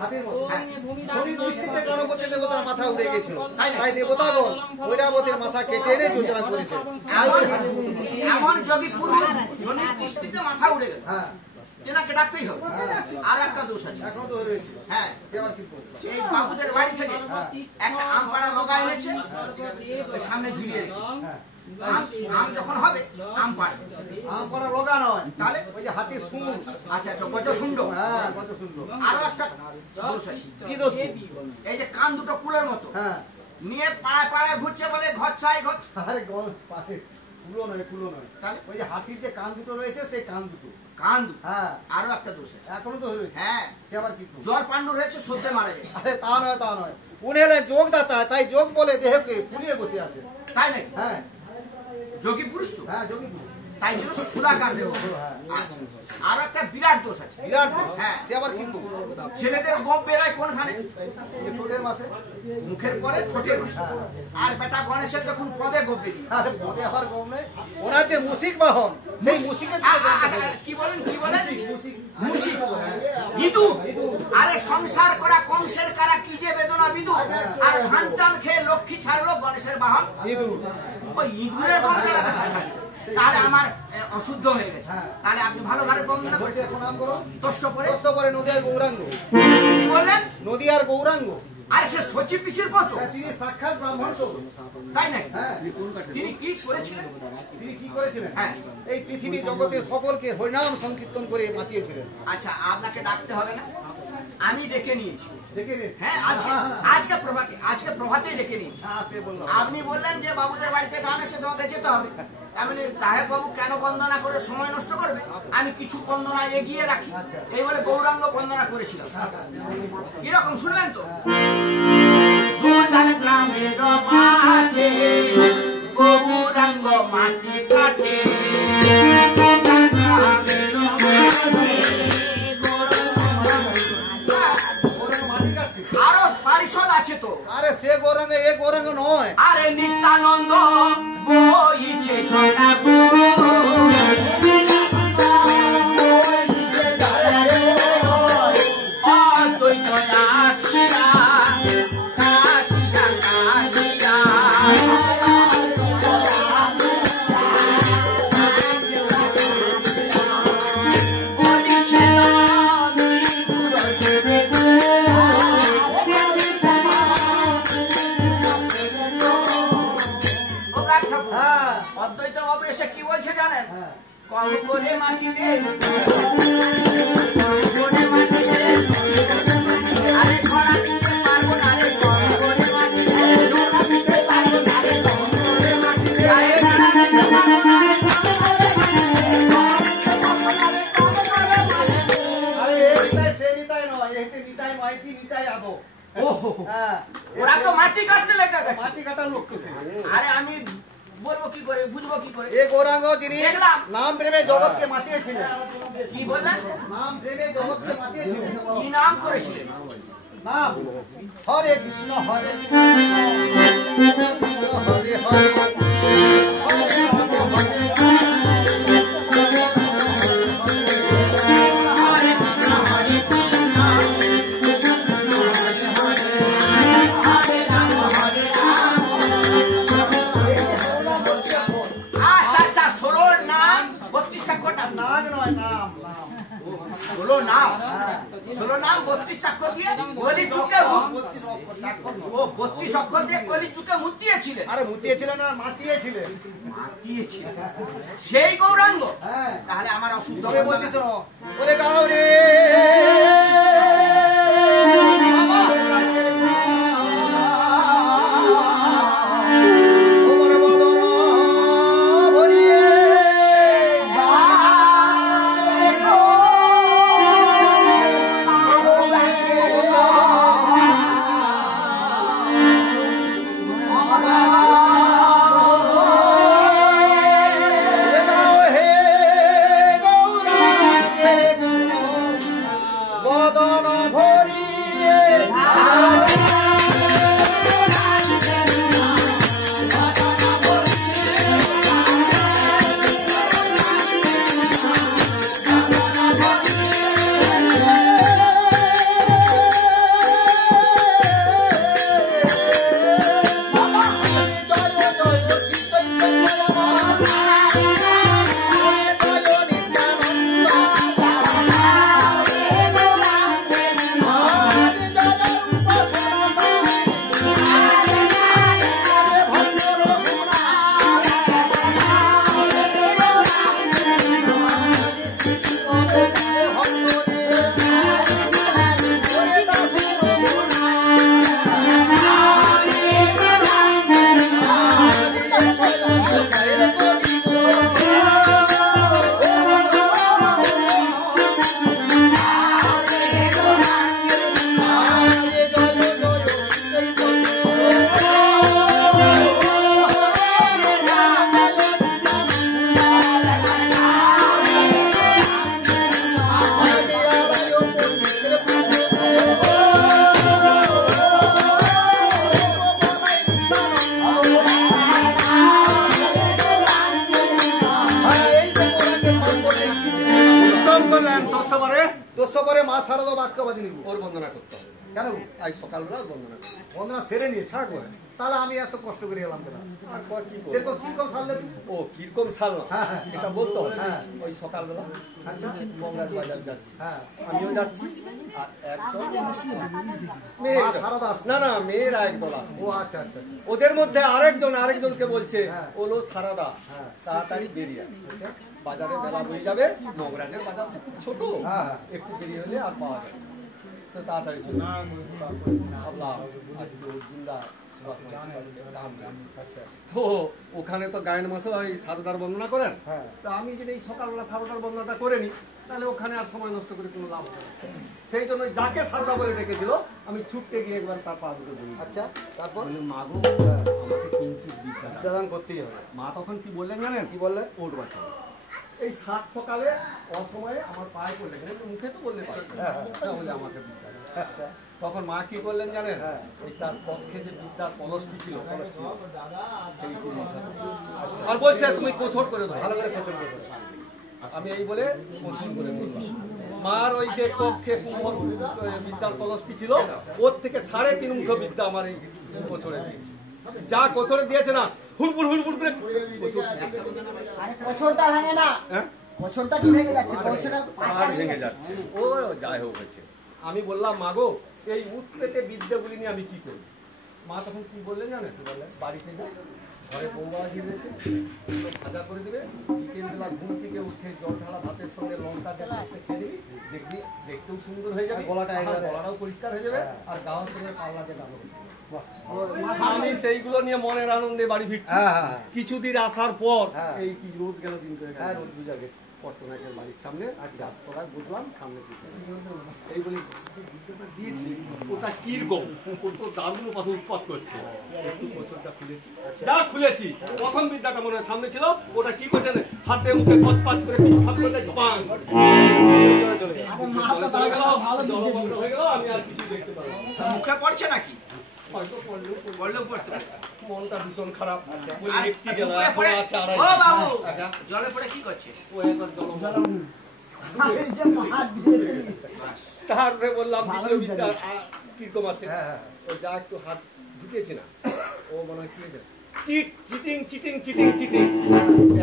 হাতির মতো শনি দৃষ্টিতে গণপতি দেবতার মাথা উড়ে গেছিল, তাই দেবতাগণ ঐরাবতীর মাথা কেটে এনে যোজনা করেছে। এমন যোগী পুরুষ শনি দৃষ্টিতে মাথা উড়ে গেল, তেনাকে ডাকতেই হবে। আর একটা দোষ আছে এখনো তো রয়েছে। হ্যাঁ, এই বাবুদের বাড়ি থেকে একটা আম পাড়া লগা এনেছে, সামনে ঝুলিয়ে রেখে আম যখন হবে আম পাড়বে। আম পাড়া লগা নয়, তাহলে ওই যে হাতির শুঁড়। আচ্ছা আচ্ছা, গজশুণ্ড। হ্যাঁ, গজশুণ্ড। আরো একটা দোষ আছে। কি দোষ? এই যে কান দুটো কুলের মতো হ্যাঁ, নিয়ে পাড়ায় পাড়ায় ঘুরছে, বলে ঘর চাই ঘর। আরে কুলো নয়, কুলো নয়, তাহলে ওই যে হাতির যে কান দুটো রয়েছে সেই কান দুটো। কান দুটো। হ্যাঁ, আরো একটা দোষ আছে। এখনো তো রয়েছে। হ্যাঁ, সে আবার কি? জল পাণ্ডুর হয়েছে, সত্যি মারা যায়। আরে তা নয়, তা নয়, উনি হলেন যোগদাতা, তাই যোগ বলে দেহকে ফুলিয়ে বসে আছে। তাই নাকি? হ্যাঁ, যোগী পুরুষ তো, হ্যাঁ, যোগী পুরুষ। তাই জন্য ফুলাকার দেহ। হ্যাঁ, আর একটা বিরাট দোষ আছে। বিরাট। হ্যাঁ, সে আবার কি? ছেলেদের গোপ বেরায় কোনখানে? ঠোঁটের মাসে, মুখের পরে ঠোঁটের মাসে। আর বেটা গণেশের দেখুন পদে গোপ বেরিয়ে। আরে পদে আবার গম নেই, ওনার যে মুশিক বাহন, সেই মুশিকের কি বলেন কি বলেন? মুশিক, মুশিক, ইঁদু। আরে সংসার করা কংসের কারা কি যে বেদনা বিদু। আর ধান চাল খেয়ে লক্ষ্মী ছাড়লো গণেশের বাহন ইঁদুর। ওই ইঁদুরের গম চালাতে খাচ্ছে। তাহলে আমার অশুদ্ধ হয়ে গেছে। তাহলে আপনি ভালো ভাবে বন্দনা করছেন। প্রণাম করো। তস্য পরে নদীয়ার গৌরাঙ্গ। কি বললেন? নদীয়ার গৌরাঙ্গ। আরে সে সচিব পিসির পত্র। তিনি সাক্ষাৎ ব্রাহ্মণ স্বরূপ। তাই নাকি? হ্যাঁ, তিনি কি করেছিলেন? তিনি কি করেছিলেন? হ্যাঁ, এই পৃথিবী জগতের সকলকে হরিনাম সংকীর্তন করে মাতিয়েছিলেন। আচ্ছা, আপনাকে ডাকতে হবে না, আমি ডেকে নিয়েছি। দেখে নিন। হ্যাঁ, আজকে প্রভাতেই ডেকে নিয়েছি। আপনি বললেন যে বাবুদের বাড়িতে গান আছে, তোমাকে যেতে হবে। এমনি দাহেব বাবু কেন বন্দনা করে সময় নষ্ট করবে? আমি কিছু বন্দনা এগিয়ে রাখি, এই বলে গৌরাঙ্গ বন্দনা করেছিলাম। কিরকম শুনবেন তো? গ্রামের মাঠে গৌরাঙ্গ মাটি কাটে, আরো পারিষদ আছে তো। আরে সে গৌরাঙ্গ, এ গৌরাঙ্গ নয়। আরে নিত্যানন্দ বইছে ঝর্ণা গো, অদ্বৈত আসিয়া কাশিয়া কাশিয়া, অদ্বৈত বাবু এসে কি বলছে জানেন? কম করে মাটিতে আরে খরা দিতে পারবো না রে, কম করে মাটিতে দিতে পারবো না রে, কম করে মাটিতে। আরে সে নিতাই নয়, এতে নিতাই মাইতি, নিতাই আদো। হ্যাঁ, ওরা তো মাটি কাটতে লেগে গেছে। মাটি কাটার লোক তো সে। আরে আমি বলবো কি করে, বুঝবো কি করে? এ গৌরাঙ্গ যিনি নাম প্রেমে জগৎকে মাতিয়েছিলেন। কি বললেন? নাম প্রেমে জগৎকে মাতিয়েছিলেন। কি নাম করেছিলেন? নাম হরে কৃষ্ণ হরে কৃষ্ণ কৃষ্ণ হরে হরে, হরে রাম হরে নাম 32 অক্ষর দিয়ে কলি চুকে, ও 32 অক্ষর দিয়ে কলি চুকে মুতিয়েছিলেন। আরে মুতিয়েছিলেন না, মাতিয়েছিলেন। মাতিয়েছিলেন সেই গৌরাঙ্গ। তাহলে আমার অসুবিধা বলছিস ওরে গাও রে তোর করে মা শারদা বাক্যবাদী নিব ওর বন্দনা করতে হবে কেন আজ সকালবেলা বন্দনা করতে হবে। বন্দনা সেরে নিয়ে ছাড় করে। তাহলে আমি এত কষ্ট করে এলাম কেন আর কয় কি সে করবো? তো কিরকম সারলে ও কিরকম সাল না হ্যাঁ, হ্যাঁ। সেটা বলতে হবে হ্যাঁ। ওই সকালবেলা আচ্ছা মংরাজ বাজার যাচ্ছি হ্যাঁ আমিও যাচ্ছি আর একদল মা শারদা আসছে। না না মেয়েরা একদল আসছে ও আচ্ছা আচ্ছা ওদের মধ্যে আরেকজনকে বলছে হ্যাঁ। ওলো সারাদা হ্যাঁ। তাড়াতাড়ি বেরিয়ে আয়। বাজারে বেলা হয়ে যাবে মগরাজের বাজার তো খুব ছোট হ্যাঁ। একটু দেরি হলে আর পাওয়া যাবে না। তো তাড়াতাড়ি চলে ভাবলাম আজকে অর্জুনদা সুভাষ মাঝির দাম জানছে। আচ্ছা তো ওখানে তো গায়ন মশাই সারদার বন্দনা করেন হ্যাঁ। তো আমি যদি এই সকালবেলা সারদার বন্দনাটা করে নিই তাহলে ওখানে আর সময় নষ্ট করে কোনো লাভ হবে না। সেই জন্য যাকে সারদা বলে ডেকেছিল আমি ছুটতে গিয়ে একবার তার পা দুটো বলি আচ্ছা তারপর মাগো আমাকে কিঞ্চিত বিদ্যা দাও। দাদান করতেই হবে মা তখন কি বললেন জানেন কি বললে ওট বাচ্চা এই 7 সকালে অসময়ে আমার পায়ে পড়লেন মুখে তো বললে পারে হ্যাঁ, হ্যাঁ। বলে আমাকে বিদ্যা দাও। আচ্ছা তখন মা কি করলেন জানেন হ্যাঁ। ওই তার পক্ষে যে বিদ্যার কলসটি ছিল সেইটি উঠালেন। আর বলছে তুমি কোছর করে দাও ভালো করে পছন্দ করে আমি এই বলে কোছর করে বললাম মার ওই যে কক্ষে বিদ্যার কলসটি ছিল ওর থেকে 3.5 মুঠো বিদ্যা আমার এই কোছরে দিয়েছে যা কোছরে দিয়েছে না হুড়বুড় হুড়বুড় করে কোছর কচুরটা ভাঙে না হ্যাঁ কচুরটা কি ভেঙে যাচ্ছে কচুরটা পাহাড় ভেঙে যাচ্ছে ও যাই হোক হয়েছে আমি বললাম মাগো এই উৎপেতে বিদ্যাগুলি নিয়ে আমি কি করি মা তখন কি বললেন জানেন বললেন বাড়িতে যা ঘরে বৌমা দিয়েছে ভাজা করে দিবে বিকেলবেলা ঘুম থেকে উঠে জল ঢালা ভাতের সঙ্গে লঙ্কা দিয়ে খেয়ে দিবি দেখবি দেখতেও সুন্দর হয়ে যাবে গলাটা একেবারে- গলাটাও পরিষ্কার হয়ে যাবে আর গাওয়ার সঙ্গে পাল্লাকে দাম আমি সেইগুলো নিয়ে মনের আনন্দে বাড়ি ফিরছি হ্যাঁ, হ্যাঁ, হ্যাঁ। কিছুদিন আসার পর হ্যাঁ। এই কি রোদ গেল দিন করে হ্যাঁ রোদ বুঝা গেছে পট্টনাকের বাড়ির সামনে গাছতলায় বুঝলাম সামনে এই বলে যে বিদ্যুৎটা দিয়েছি ওটা কিরকম ও তো দারুণ পাশে উৎপাত করছে একটু বছরটা খুলেছি যা খুলেছি প্রথম বিদ্যাটা মনে হয় সামনে ছিল ওটা কি করছে না হাতে মুখে পচপাচ করে পিছাপ করে ঝপাং চলে গেল আরে মা তো চলে গেল ভালো জল বিদ্যে বন্ধ দিয়েছে হয়ে গেল আমি আর কিছু দেখতে পারবো না। তা মুখে পড়ছে নাকি হয়তো পড়লেও বললেও পড়তে পারছে মনটা ভীষণ খারাপ বলে আর একটি গেল পুকুরে এখন পড়ে- আছে আড়াই ও বাবু আচ্ছা, জলে পড়ে কি করছে ও একবার আরে যে হাত দিয়েছে তারপরে বললাম ভালো দ্বিতীয় বিদ্যা বিদ্যা কিরকম আছে হ্যাঁ, হ্যাঁ। ও যা একটু হাত ঢুকিয়েছি না ও মনে হয় কি হয়েছে চিটিং চিটিং চিটিং চিটিং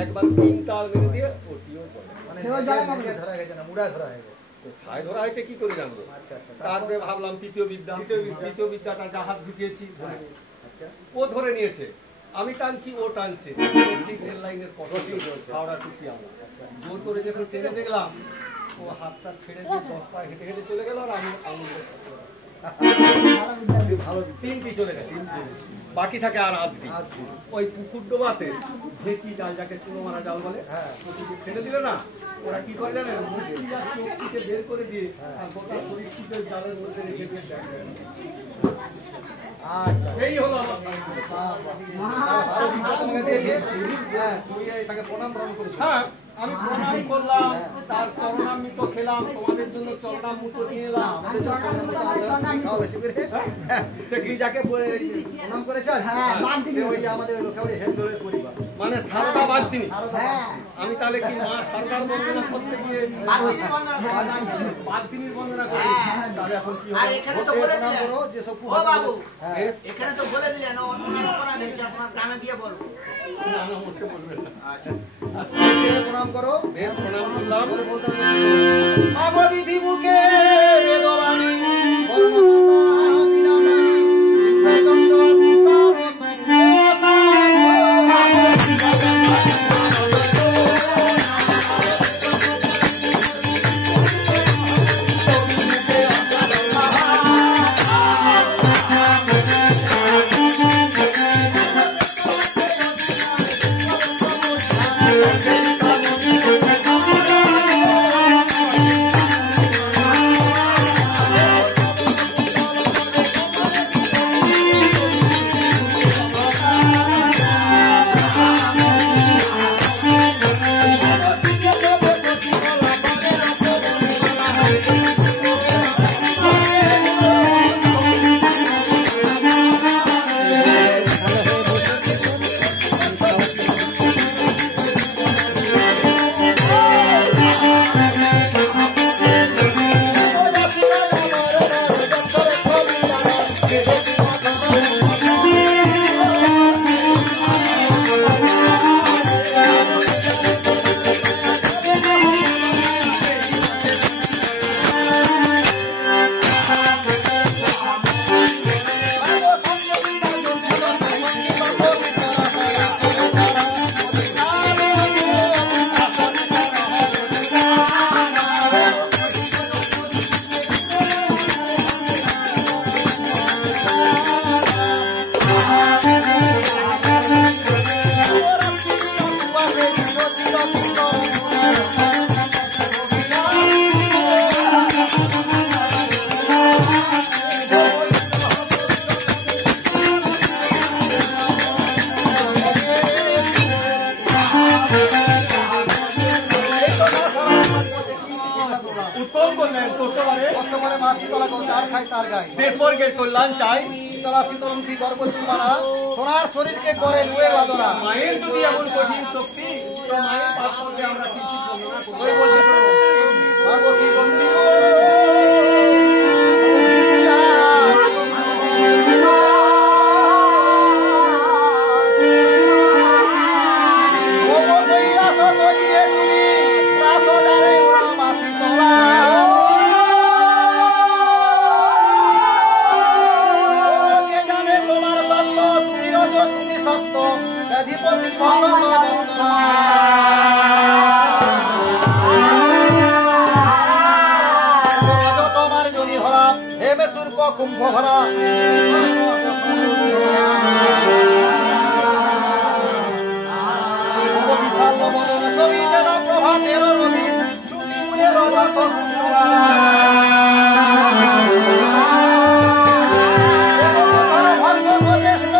একবার 3 তাল মেরে দিয়ে ওটিও চলে মানে সেও জলে নামবে। নিজে ধরা গেছে না মুড়া ধরা হয়ে গেছে কোথায় ধরা হয়েছে কি করে জানবো আচ্ছা আচ্ছা তারপরে ভাবলাম তৃতীয় বিদ্যা তৃতীয় বিদ্যাটা যা হাত ঢুকিয়েছি ধরে নিয়েছি। আচ্ছা ও ধরে নিয়েছে আমি টানছি ও টানছে ঠিক রেল লাইনের কষ্ট হাওড়া টু শিয়ালদা জোর করে যখন টেনে দেখলাম ও হাতটা ছেড়ে দিয়ে 10 পা হেঁটে হেঁটে চলে গেল আর আমি আঙুলটা ভালো 3টি চলে গেছে বাকি থাকে আর আধটি আচ্ছা ওই পুকুর ডোবাতে ভেচি জাল যাকে চুনো মারা জাল বলে হ্যাঁ। পুকুরে ফেলে দিলে না ওরা কি করে জানেন মুখটি আর চোখটিকে বের করে দিয়ে আর গোটা শরীরটিকে জালের মধ্যে রেখে দিয়ে দেয়। আচ্ছা এই হলো আমার ভালো বিদ্যা তোমাকে দিয়েছে হ্যাঁ তুমি তাকে প্রণাম করেছো হ্যাঁ আমি প্রণাম করলাম তার চরণামৃত খেলাম তোমাদের জন্য চরণামৃত নিয়ে এলাম আমাদের জন্য খাওয়া বেশি করে হ্যাঁ, সে কি যাকে প্রণাম করেছে হ্যাঁ, বাগদিনী। সে ওই আমাদের লোকাউড়ি হেন্দরের পরিবার মানে সারদা বাগদিনী হ্যাঁ আমি তাহলে কি মা সারদার বন্দনা করতে গিয়ে বাগদিনী বন্দনা করতে। বাগদিনীর বন্দনা করি তাহলে এখন কি আর হবে এখানে তো ভোটে বলে প্রণাম দিলেন করো যেসব ও বাবু হ্যাঁ বেশ, এখানে তো বলে দিলেন ওনার অপরাধ হয়েছে আপনার গ্রামে গিয়ে বলবো না না মোটে বলবেন না আচ্ছা আচ্ছা ভোটে প্রণাম করো বেশ প্রণাম করলাম বলে বলতে হবে মাগবিধি বুকে বেদবাণী বর্ণমাতা বিনামানি ইন্দ্রচন্দ্র তুষার করলেন তোষবারে বর্তমানে মা শীতলা গো যার খায় তার গায়ে দেশবর্গের কল্যাণ চাই। শীতলা শীতলমুখী গর্ব চুম্বানা সোনার শরীরকে করে নুয়ে বাদনা। মায়ের যদি এমন কঠিন শক্তি, তো মায়ের পাপ করতে আমরা কিছু বর্ণনা করবো। ওই বলছে শোনো, ভাগবতী বন্দিব কুম্ভ ভরা বিশাল বদন ছবি যেন প্রভাতের রবি শ্রুতি মূলে রজত জ্যেষ্ঠ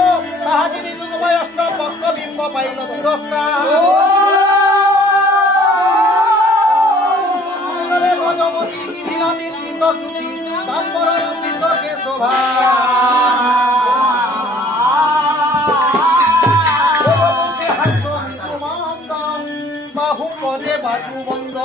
তাহা যিনি যুগময় অষ্ট পক্ষবিম্ব পাইল তিরস্কার ভজমতী গিরিল নির্মিত শ্রুতি শোভা বাহু করে বাজু বন্ধ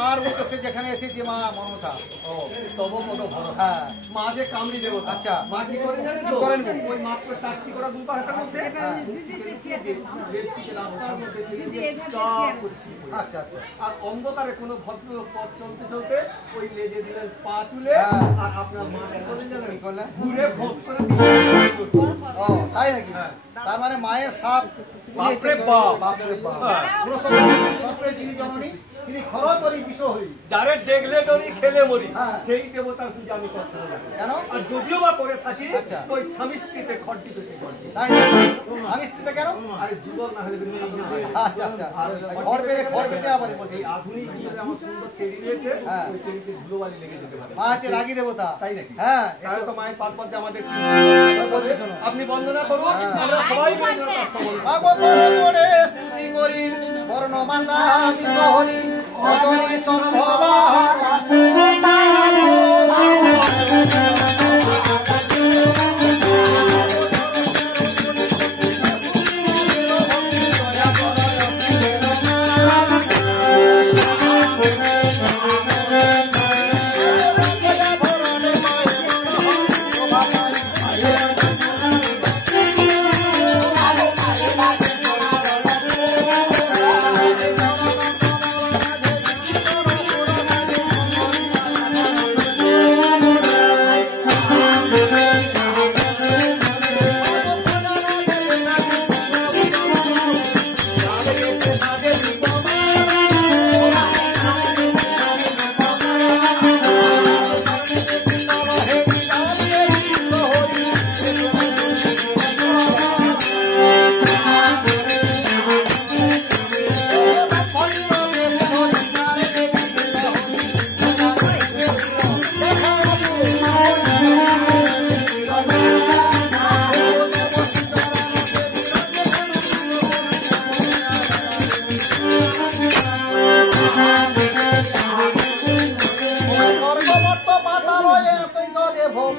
মার উদ্দেশ্যে যেখানে এসেছি মা মনসা তব পদ ভরসা মা যে কামড়ি দেব। আচ্ছা মা কি করেন জানেন তো? করেন ওই মাত্র 4টি করা দুপা হাতের মধ্যে আচ্ছা আচ্ছা আর অন্ধকারে কোনো ভদ্র পথ চলতে চলতে ওই লেজে দিলেন পা তুলে আর আপনার মা কি করেন জানেন? ঘুরে ভোগ করে দিলেন। ও তাই নাকি? তার মানে মায়ের সাপ বাপরে বাপ বাপরে বাপ পুরো সর্বের যিনি জননী তিনি খরতরি বিষ হই যারে দেখলে ডরি খেলে মরি সেই দেবতার পূজা আমি করতে হবে। কেন? আর যদিও বা করে থাকি আচ্ছা তো ওই স্বামী স্ত্রীতে খড়টি পেতে খড়টি তাই না? স্বামী স্ত্রীতে কেন? আরে যুবক না হলে বিয়ে না হয়। আচ্ছা আচ্ছা খড় পেতে আবার বলছি এই আধুনিক যুগে আমার সুন্দর কেড়ি দিয়েছে ওই কেড়িতে ধুলোবালি লেগে যেতে পারে। মা আছে রাগী দেবতা তাই নাকি? হ্যাঁ তাহলে তো মায়ের পাদ পদ্মে আমাদের বলছি শোনো আপনি বন্দনা করুন আমরা সবাই মিলে কাজটা বলবো। ভাগবতরে স্তুতি করি বর্ণমাতা বিশ্বহরি অজনী সম্ভবা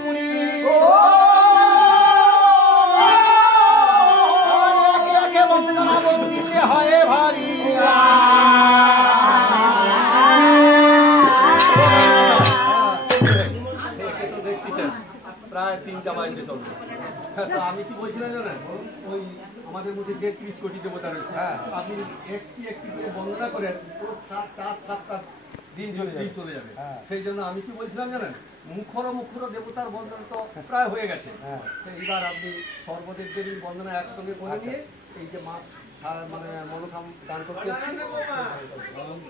পুরী ও আর একে একে বন্দনা বন্দিতে হয় ভারী সে তো দেখতেছেন প্রায় 3টা বাজতে চলবে। তো আমি কি বলছিলাম জানেন, ওই আমাদের মধ্যে যে 30 কোটি দেবতা রয়েছে, আপনি একটি একটি করে বন্দনা করেন, পুরো 7টা দিন চলে যাবে। সেই জন্য আমি কি বলছিলাম জানেন, মুখর দেবতার বন্দনা তো প্রায় হয়ে গেছে। তো এবার আপনি সর্বদেব দেবীর বন্দনা একসঙ্গে করে নিয়ে এই যে মাস মানে মনসা গান করতে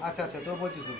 আচ্ছা আচ্ছা তো বলছি শুন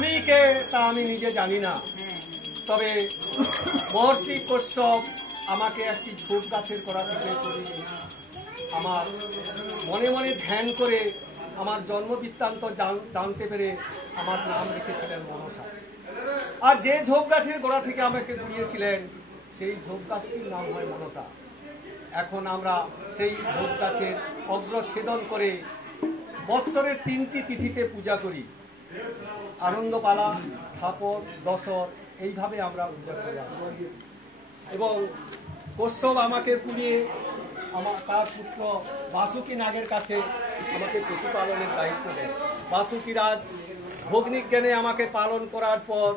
আমি কে তা আমি নিজে জানি না, তবে মহর্ষি কশ্যপ আমাকে একটি ঝোপ গাছের গোড়া থেকে করিয়ে আমার মনে মনে ধ্যান করে আমার জন্ম বৃত্তান্ত জানতে পেরে আমার নাম রেখেছিলেন মনসা। আর যে ঝোপ গাছের গোড়া থেকে আমাকে দিয়েছিলেন সেই ঝোপ গাছটির নাম হয় মনসা। এখন আমরা সেই ঝোপ গাছের অগ্রছেদন করে বৎসরের 3টি তিথিতে পূজা করি। আনন্দপালা, থাপর, দশর, এইভাবে আমরা পূজা করে আসি। এবং কশ্যপ আমাকে পুড়িয়ে আমার তার পুত্র বাসুকি নাগের কাছে আমাকে প্রতিপালনের দায়িত্ব দেয়। বাসুকি রাজ ভগ্নিজ্ঞানে আমাকে পালন করার পর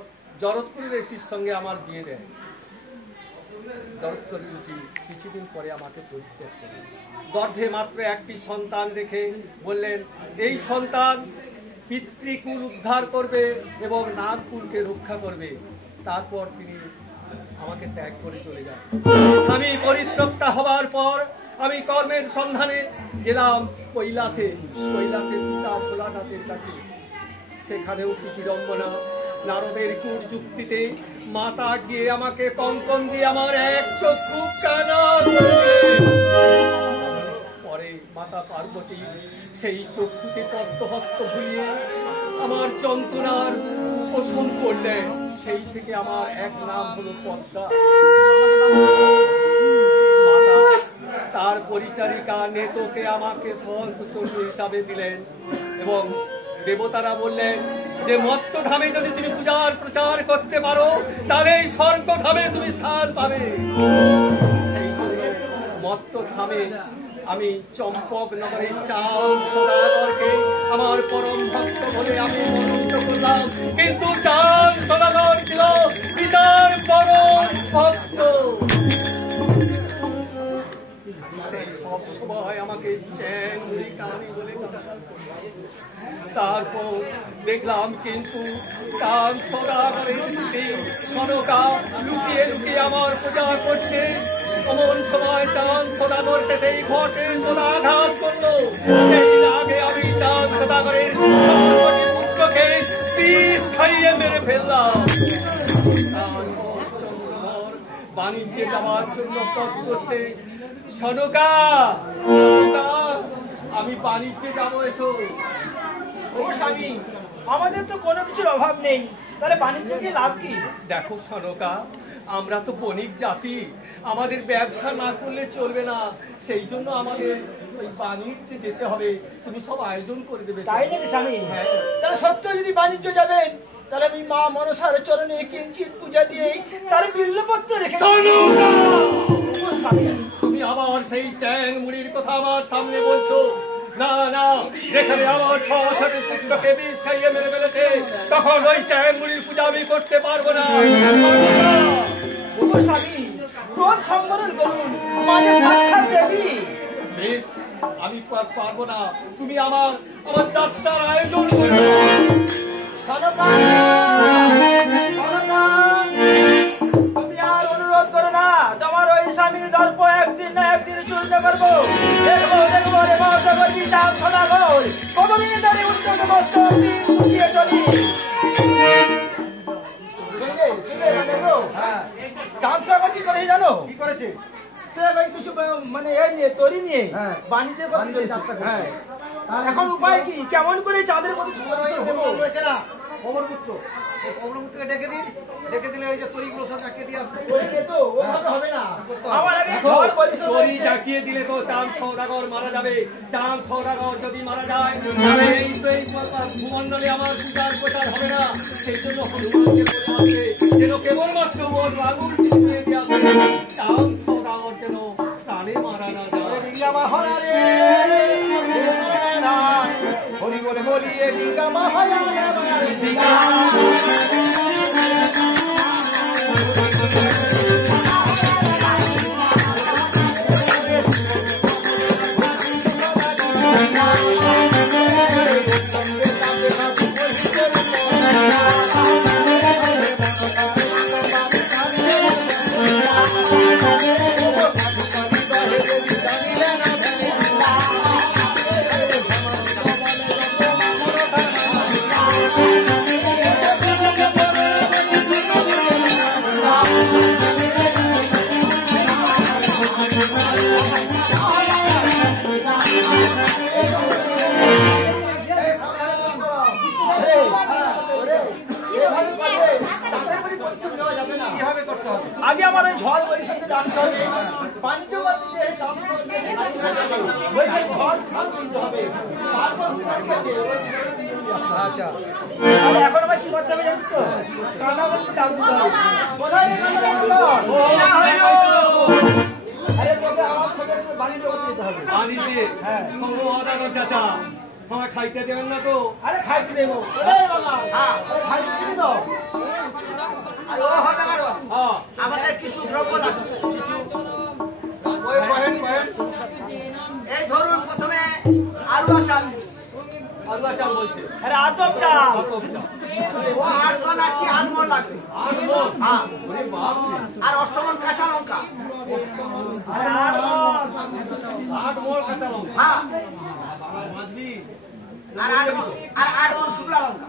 জরৎকুল ঋষির সঙ্গে আমার বিয়ে দেয়। জরৎকুল ঋষি কিছুদিন পরে আমাকে পরিত্যাগ করেন। গর্ভে মাত্র একটি সন্তান রেখে বললেন, এই সন্তান পিতৃকুল উদ্ধার করবে এবং নাগকুলকে রক্ষা করবে। তারপর তিনি আমাকে ত্যাগ করে চলে যান। স্বামী পরিত্যক্তা হওয়ার পর আমি কর্মের সন্ধানে গেলাম কৈলাসে, কৈলাসের পিতা ভোলানাথের কাছে। সেখানেও কি বিড়ম্বনা! নারদের কুর যুক্তিতে মাতা গিয়ে আমাকে কঙ্কন দিয়ে আমার এক চক্ষু কানা করে দিলেন। পরে মাতা পার্বতী সেই চক্ষুকে পদ্মহস্ত ভুলিয়ে আমার যন্ত্রণার উপশম করলেন। সেই থেকে আমার এক নাম হলো পদ্মা। মাতা তার পরিচারিকা নেতোকে আমাকে সহচর্য হিসাবে দিলেন এবং দেবতারা বললেন যে মত্তধামে যদি তুমি পূজার প্রচার করতে পারো তাহলে এই স্বর্গধামে তুমি স্থান পাবে। সেই জন্য মত্তধামে আমি চম্পক নগরে চাঁদ সদাগরকে আমার পরম ভক্ত বলে আমি মনোনীত করলাম, কিন্তু চাঁদ সদাগর ছিল পিতার পরম ভক্ত। সেই সব সময় আমাকে চ্যাংড়ি কাহানি বলে তারপর দেখলাম কিন্তু চাঁদ সদাগরের স্ত্রী সনকা লুকিয়ে লুকিয়ে আমার পূজা করছে। এমন সময় চাঁদ সদাগরকে সেই ঘটে আঘাত করলো। সেই আগে আমি চাঁদ সদাগরের পুত্রকে বিষ খাইয়ে মেরে ফেললাম। চন্দ্রধর বাণিজ্যে যাওয়ার জন্য কষ্ট করছে। সনকা, আমি বাণিজ্যে যাবো, এসো। ও স্বামী, আমাদের তো কোনো কিছুর অভাব নেই, তাহলে বাণিজ্য কি লাভ কি? দেখো সনকা, আমরা তো বণিক জাতি, আমাদের ব্যবসা না করলে চলবে না। সেই জন্য আমাদের ওই বাণিজ্যে যেতে হবে। তুমি সব আয়োজন করে দেবে। তাই নাকি স্বামী? হ্যাঁ। তাহলে সত্য যদি বাণিজ্য যাবেন তাহলে আমি মা মনসার চরণে কিঞ্চিত পূজা দিয়ে তার বিল্লপত্র রেখে। তুমি আবার সেই চ্যাং মুড়ির কথা আমার সামনে বলছো? না না, যেখানে আমার 6 পুত্রকে বিষ খাইয়ে মেরে ফেলেছে তখন ওই চ্যাং মুড়ির পূজা আমি করতে পারবো না। স্বামী, ক্রোধ সংবরণ করুন, মাঝে সাক্ষাৎ দেবী। বেশ, আমি পারবো না। তুমি আমার যাত্রার আয়োজন করবে। তুমি আর অনুরোধ করো না, তোমার ওই স্বামীর দর্প একদিন না একদিন চূর্ণ করবো। দেখবো দেখবো দেখবো জগতী চাঁদ সদাগর কতদিন ধরে উন্নত কষ্ট উঠিয়ে চলি। চাঁদ সদাগর কি করে জানো? কি করেছে? সে ভাই কিছু মানে এই নিয়ে তৈরি নিয়ে বাণিজ্য করতে চলেছে। হ্যাঁ, এখন উপায় কি? কেমন করে চাঁদের প্রতি রয়েছে না পবনপুত্র, এই পবনপুত্রকে ডেকে দিন। ডেকে দিলে ওই যে তরিগুলো সব ডাকিয়ে দিয়ে আসবে। হবে না, আমার আগে ঝড় পরিশোধ তরি ডাকিয়ে দিলে তো চাঁদ সওদাগর মারা যাবে। চাঁদ সওদাগর যদি মারা যায় তাহলে এই ভূমণ্ডলে আমার পূজার প্রচার হবে না। সেই জন্য হনুমানকে বলে আসবে যেন কেবলমাত্র ওর আঙুল পিছনে দিয়ে আসবে, চাঁদ সওদাগর যেন প্রাণে মারা না যায়। হরি বলে বলিয়ে ডিঙ্গা মহারা ঝড় বরিশালে জানতে হবে পাঞ্চবর্তী যে চাষ করতে ওই যে ঝড় ঝড় করতে হবে তারপর আচ্ছা আর এখন আমার কি করতে হবে জানিস তো কানা বলতে জানতে হবে কোথায় আরে তোকে আমার সঙ্গে বাড়িতে যেতে হবে বাড়িতে ও আদা কর চাচা আমায় খাইতে দেবেন না তো? আরে খাইতে দেবো খাইতে দিবি তো আর ও হদাগার হ্যাঁ আমাদের কিছু দ্রব্য লাগছে কিছু ওই কহেন এই ধরুন প্রথমে আলুয়া চাল আলুয়া চাল বলছে আরে আতপ চা আতপ চা ও 8 মণ আছে 8 মণ লাগছে 8 মণ হ্যাঁ ওরে বাপ রে আর 8 মণ কাঁচা লঙ্কা আরে 8 মণ কাঁচা লঙ্কা হ্যাঁ বাবা মাঝবি আর 8 মণ শুকনা লঙ্কা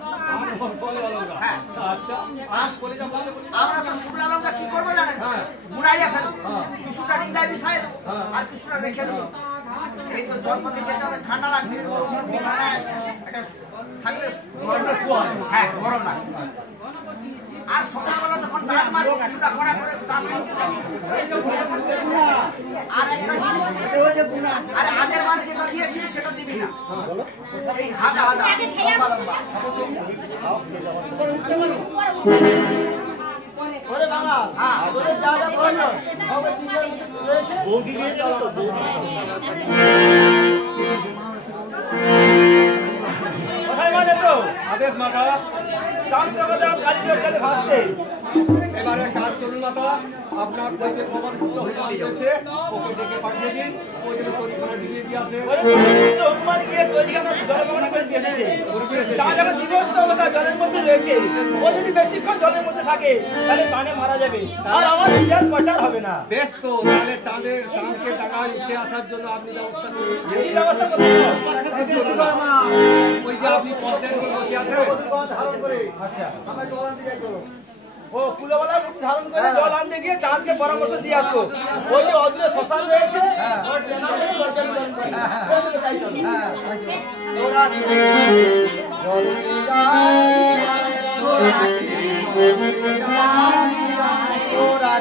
লঙ্কা হ্যাঁ। আচ্ছা আজ করে যা বলে আমরা তো শুকনা লঙ্কা কি করবো জানেন হ্যাঁ। গুড়াইয়া ফেলবো হ্যাঁ। কিছুটা ডিঙ্গায় মিশাই দেবো হ্যাঁ। আর কিছুটা রেখে দেবো এই তো জলপথে যেতে হবে ঠান্ডা লাগবে বিছানায় এটা থাকলে গরমটা কুয়া হ্যাঁ গরম লাগবে আর সকালবেলা যখন দাঁত মারবো কিছুটা কড়া করে দাঁত মারবো আর একটা জিনিস আরে আগের বারে যেটা দিয়েছি সেটা দিবি না এই হাদা হাদা লম্বা লম্বা ওরে বাবা হ্যাঁ। তোদের যা যা প্রয়োজন সবে তিনজন রয়েছে বৌদি দিয়ে যাবে তো কোথায় মানে তো আদেশ মাতা সংস্কৃত কালীদের কাছে ভাসছে এবারে কাজ করুন মাতা আপনার বইতে প্রমাণপত্র হয়েছে ওকে ডেকে পাঠিয়ে দিন ওই জন্য পরীক্ষাটা ডিবিয়ে দিয়ে আসে ওরে পুত্র হনুমান গিয়ে তৈরিখানা জলমগ্ন করে দিয়ে এসেছে যা যখন বিধ্বস্ত অবস্থা জলের মধ্যে রয়েছে ও যদি বেশিক্ষণ জলের মধ্যে থাকে তাহলে প্রাণে মারা যাবে আর আমার ইতিহাস প্রচার হবে না বেশ তো তাহলে চাঁদকে টাকা উঠে আসার জন্য আপনি ব্যবস্থা করুন এই ব্যবস্থা করতে হবে। ওই যে আপনি পদ্মের উপর বসে আছে আচ্ছা আমরা জল আনতে যাই চলো ও কুলবালা মূর্তি ধারণ করে জল আনতে গিয়ে চাঁদকে পরামর্শ দিয়ে আসবো ওই যে অদূরে শ্মশান রয়েছে ওর ট্রেনার করে গর্জন করে ওই দিকে যাই চলো। হ্যাঁ তাই চলো তোরা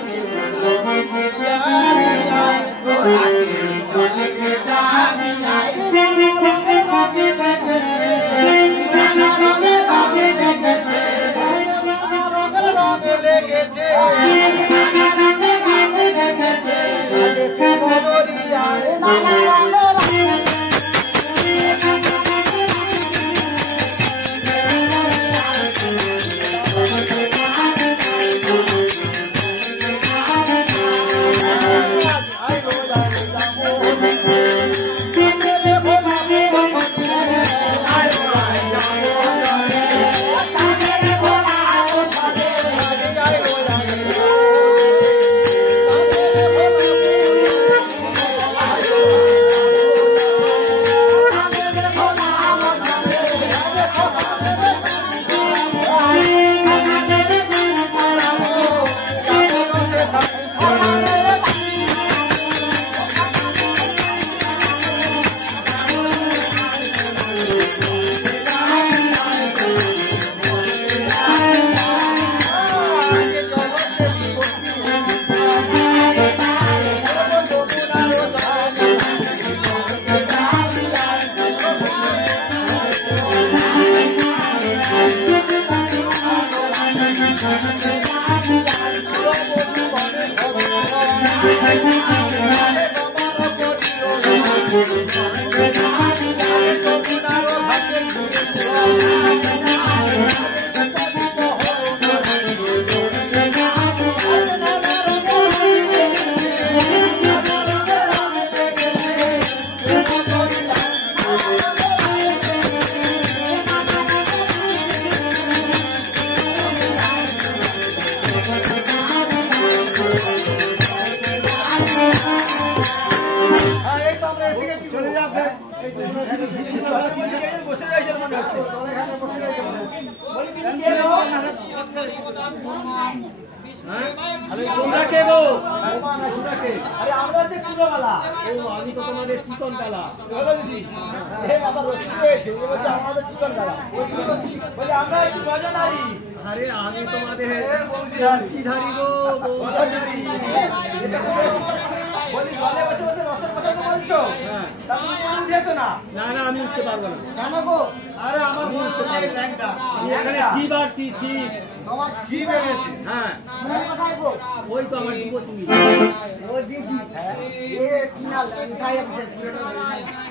লেগেছে বসে রয়েছে মনে হচ্ছে বলি কিছু দিয়ে দাও। তোমরা কে গো তোমরা কে আরে আমরা হচ্ছে কুলবালা ও আমি তো তোমাদের চিকন ডালা বলো দিদি এই আমার রসি রয়েছে ও বলছে আমাদের চিকন গালা বলি আমরা একটু রজনারি আরে আমি তোমাদের বংশীধারী গো, বংশীধারী। বলি জলে বসে বসে রসের কথা তো বলছো? হ্যাঁ। তা তুমি কেন উঠেছো না? না না, আমি উঠতে পারবো না। কেন গো? আরে আমার মনে হচ্ছে ল্যাংটা আমি এখানে ছি বাড়ছি, ছি। তোমার জি বেড়েছে। হ্যাঁ, ছেলে কোথায় গো? ওই তো আমার ডুবো চুঙি। ও দিদি এ কিনা ল্যাংটাই আছে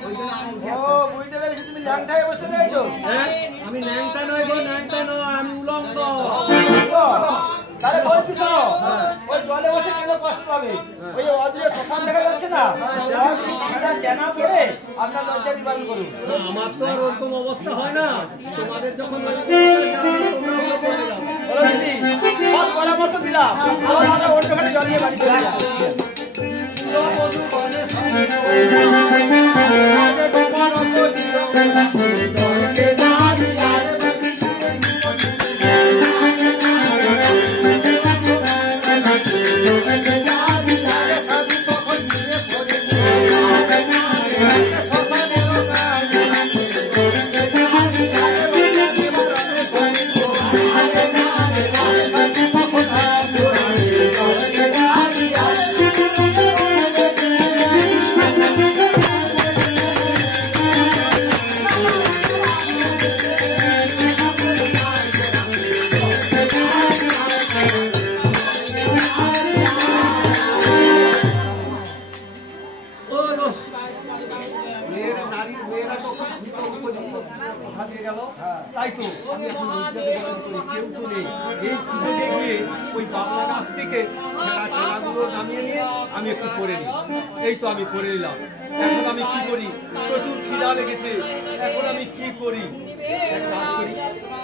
ওই জন্য আমি উঠে ও বুঝতে পেরেছি, তুমি ল্যাংটায় বসে রয়েছো। হ্যাঁ, আমি ন্যাংটা নয় গো, ন্যাংটা নয়, আমি উলঙ্গ। তাহলে বলছি শোনো, ওই জলে বসে কেন কষ্ট পাবে? ওই অদূরে শ্মশান দেখা যাচ্ছে না, জানা পড়ে আপনার লজ্জা নিবারণ করুন। আমার তো আর ওরকম অবস্থা হয় না। তোমাদের যখন ওরকম অবস্থা যাবে, তোমরা ওগুলো করে যাও। বলো দিদি, সব পরামর্শ দিলাম, আবার আমরা অন্যখানে জল নিয়ে বাড়ি চলে যাবো। ও রস, মেয়েরা তখন উপযুক্ত কথা দিয়ে গেল। তাই তো আমি এখন মসজিদে বরণ করি, কেউ তো নেই। এই সুযোগে গিয়ে ওই বাংলা গাছ থেকে ছেঁড়া টেরাগুলো নামিয়ে নিয়ে আমি একটু পরে নিই। এই তো আমি পরে নিলাম। এখন আমি কি করি? প্রচুর খিদা লেগেছে। এখন আমি কি করি? এক কাজ করি,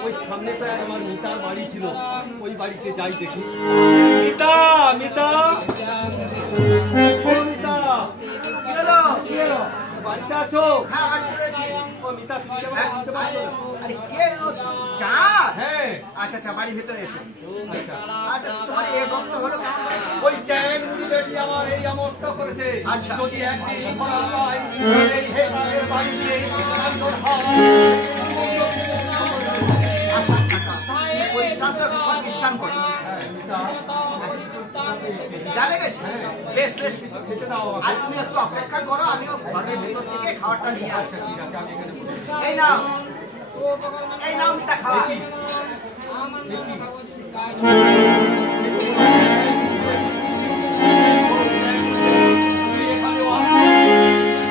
ওই সামনে তো আমার মিতার বাড়ি ছিল, ওই বাড়িতে যাই দেখি। মিতা, মিতা, ও মিতা, কি হলো? কি হলো? বাড়িতে আছো? হ্যাঁ, বাড়িতে রয়েছি। ও মিতা, তুমি কি আমাকে চিনতে পারছো না? আরে কে ও? চাঁদ? হ্যাঁ। আচ্ছা আচ্ছা, বাড়ির ভিতরে এসো। আচ্ছা। আচ্ছা, তোমার এই অবস্থা হলো কেমন করে? ওই চ্যাং মুড়ি বেটি আমার এই অবস্থা করেছে। আচ্ছা। যদি একদিন ধরা পায়, এই হেতালের বাড়ি দিয়ে আমি তোর হাত। আচ্ছা আচ্ছা, পরিশ্রম তো এখন বিশ্রাম করো। হ্যাঁ, মিতা, যা লেগেছে? বেশ বেশ, কিছু খেতে দাও আর আমাকে। তুমি একটু অপেক্ষা করো, আমি ঘরের ভিতর থেকে খাবারটা নিয়ে আসছি। আচ্ছা, ঠিক আছে, আমি এখানে বসে আছি। এই নাও, এই নাও মিতা খাওয়া। দেখি, দেখি।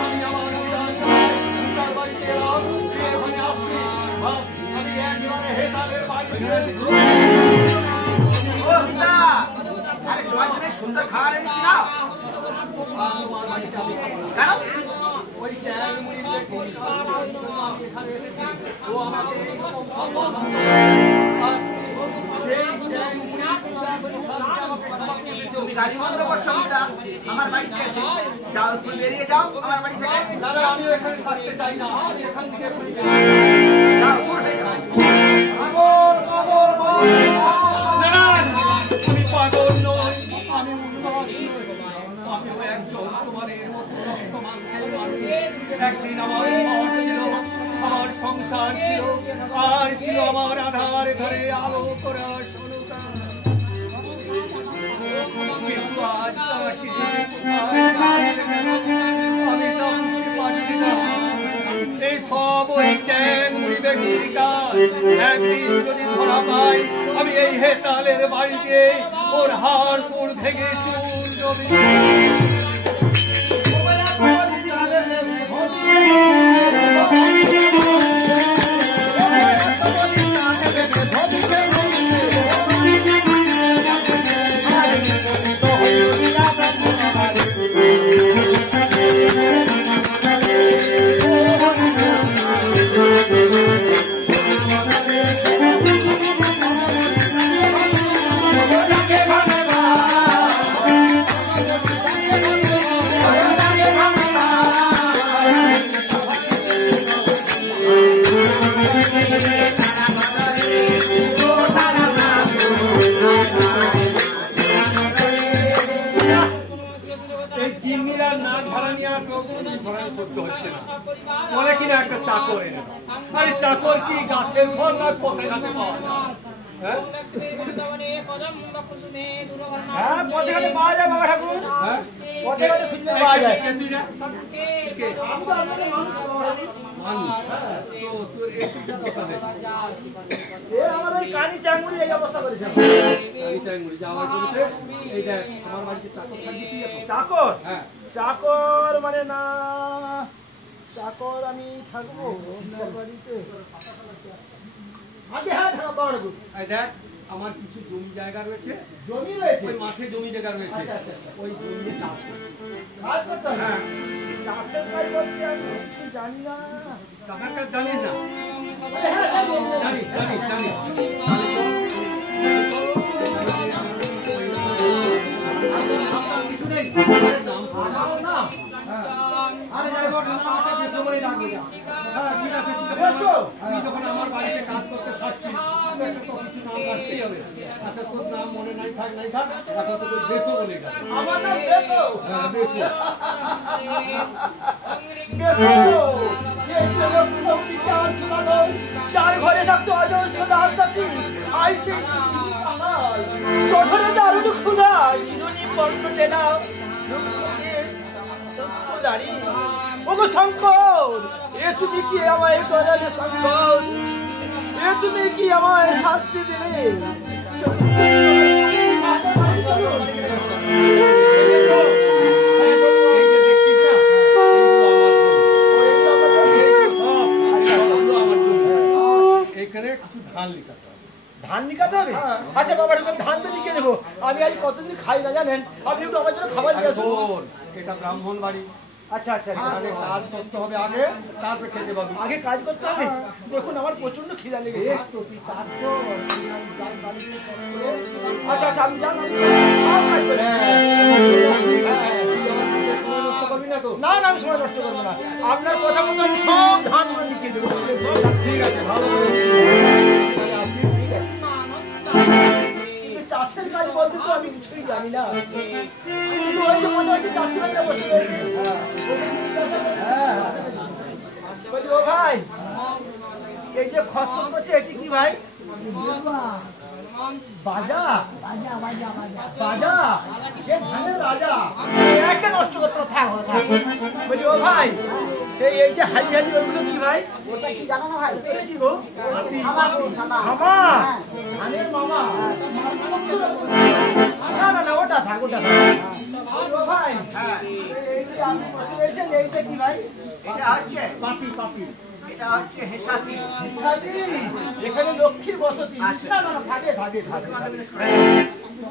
আমি আমার মিতার বাড়িতে এলাম, তুই এখানে আসবি। আমি একেবারে হেতালের বাড়ি দিয়ে ও মিতা, আরে তোমার জন্য সুন্দর খাবার এনেছি না। তোমার বাড়িতে আমি খাবো না। কেন? ওই চ্যাং মুড়ির বেটি আমি এখানে এসেছি, ও আমাকে এইরকম সম্মান করে। আর সেই চ্যাং মুড়ি সামনে আমাকে খাবার দিয়েছে। তুমি গাড়ি বন্ধ করছো মিতা, আমার বাড়িতে এসে যাও, তুমি বেরিয়ে যাও আমার বাড়ি থেকে। দাদা, আমিও এখানে থাকতে চাই না, আমি এখান থেকে ঘুরে যাই। যাও, দূর হয়ে যাও। না, আমি পাগল নই, আমি উন্মাদ নই। আমিও একজন তোমার এর মতো রক্ত মাংসের মানুষ। একদিন আমার ঘর ছিল, আমার সংসার ছিল, আর ছিল আমার আধার ঘরে আলো করা সনতা। কিন্তু আজ তাকে যে কোথায় বাড়িতে গেল, আমি তা বুঝতে পারছি না। এই সব ওই চ্যাং মুড়ি বেটির কাজ। একদিন যদি ধরা পাই, আমি এই হেতালের বাড়িতে ওর হাড় পুর ভেঙে চুল জমি। এই গিন্নিরা না ঝাড়ানি আর ঝাড়ানি সহ্য হচ্ছে না, বলে কিনা একটা চাকর এনে দাও। আরে চাকর কি গাছের ফল না পথে ঘাটে পাওয়া যায়? হ্যাঁ হ্যাঁ পথে ঘাটে পাওয়া যায় বাবা ঠাকুর, হ্যাঁ পথে ঘাটে খুঁজলে পাওয়া যায়। কে তুই রে? কে? আমি তো আপনাদের মানুষ বাবা ঠাকুর। মানুষ। তো তোর এই শিক্ষা কোথায়? এ আমার ওই কানি চাঙ্গুরি এই অবস্থা করেছে। আমি চাইমুড়ি যাওয়ার করেছিস। এই দেখ আমার বাড়িতে চাকর থাকবি তুই এখন। চাকর, হ্যাঁ চাকর মানে না, চাকর আমি থাকবো আপনার বাড়িতে। আগে হ্যাঁ থাকা বাবা ঠাকুর। এই দেখ আমার কিছু জমি জায়গা রয়েছে, জমি রয়েছে, ওই মাঠে জমি জায়গা রয়েছে, আচ্ছা, আচ্ছা, আচ্ছা। ওই জমি চাষ করি। কাজ করতে হবে। হ্যাঁ চাষের কাজ করতে আমি কিছু জানি না। চাষের কাজ জানিস না? আরে হ্যাঁ জানি, জানি জানি জানি। তাহলে চল। আপনার কিছু নেই? আরে নাম করে দাও। আমার নাম আরে যাই হোক নাম একটা বিষ্ণু বলেই ডাকবো যা। হ্যাঁ ঠিক আছে ঠিক আছে। বেশো। তুই যখন আমার বাড়িতে কাজ করতে থাকছিস একটা তো কিছু নাম রাখতেই হবে। আচ্ছা তোর নাম মনে নাই থাক এখন তোকে বেশো বলে ডাক। আমার নাম বেশো। হ্যাঁ বেশো। বেশো। বেশো লক্ষ্মী চাঁদ সোনালো, চার ঘরে থাকতো অজস্র দাস দাসী, আইসে চোখরে দারুণ ক্ষুধা, চিরুনি পণ্য টেনা, ওগো শঙ্কর, এ তুমি কি আমায় করালে শঙ্কর, এ তুমি কি আমায় শাস্তি দিলে? এখানে কিছু ধান লিখাতে হবে। ধান নিকাতে হবে? আচ্ছা বাবা ঠাকুর ধান তো লিখে দেবো, আমি আজ কতদিন খাই না জানেন, আপনি একটু আমার জন্য খাবার নিয়ে আসুন। শোন, এটা ব্রাহ্মণ বাড়ি, আচ্ছা আচ্ছা আচ্ছা। এখানে কাজ করতে হবে আগে, তারপরে খেতে পাবি। আগে কাজ করতে হবে, দেখুন আমার প্রচন্ড খিদা লেগেছে। বেশ তো তুই কাজ কর, তুই আর যাই বাড়িতে কাজ কর। আচ্ছা আচ্ছা আমি জানি সব কাজ করি। তুই আমার বিশেষ সময় নষ্ট করবি না তো? না না আমি সময় নষ্ট করবো না, আপনার কথা মতো আমি সব ধানগুলো লিখে দেবো। সব ধান। ঠিক আছে ভালো করে তাহলে আসবি। ঠিক আছে। কিন্তু চাষের কাজ বলতে তো আমি কিছুই জানি না, কিন্তু ওই যে মনে হচ্ছে চাষি ভাইরা বসে রয়েছে। বলি ও ভাই, এই যে খসখস করছে এটি কি ভাই? বাজা, বাজা, সে ধানের রাজা, একে নষ্ট করতে থাক। বলি ও ভাই, এই যে হালি হালি ওগুলো কি ভাই? ওটা কি জানো না ভাই? এটা কি গো? মামা, ধানের মামা। না না না ওটা থাক, ওটা থাক। ও ভাই, এই যে আপনি বসে রয়েছেন এইটা কি ভাই? এটা হচ্ছে পাতি পাতি এটা হচ্ছে হেসাতি। সাথী, এখানে লক্ষ্মীর বসতি। না না না থাকে থাকে থাকে।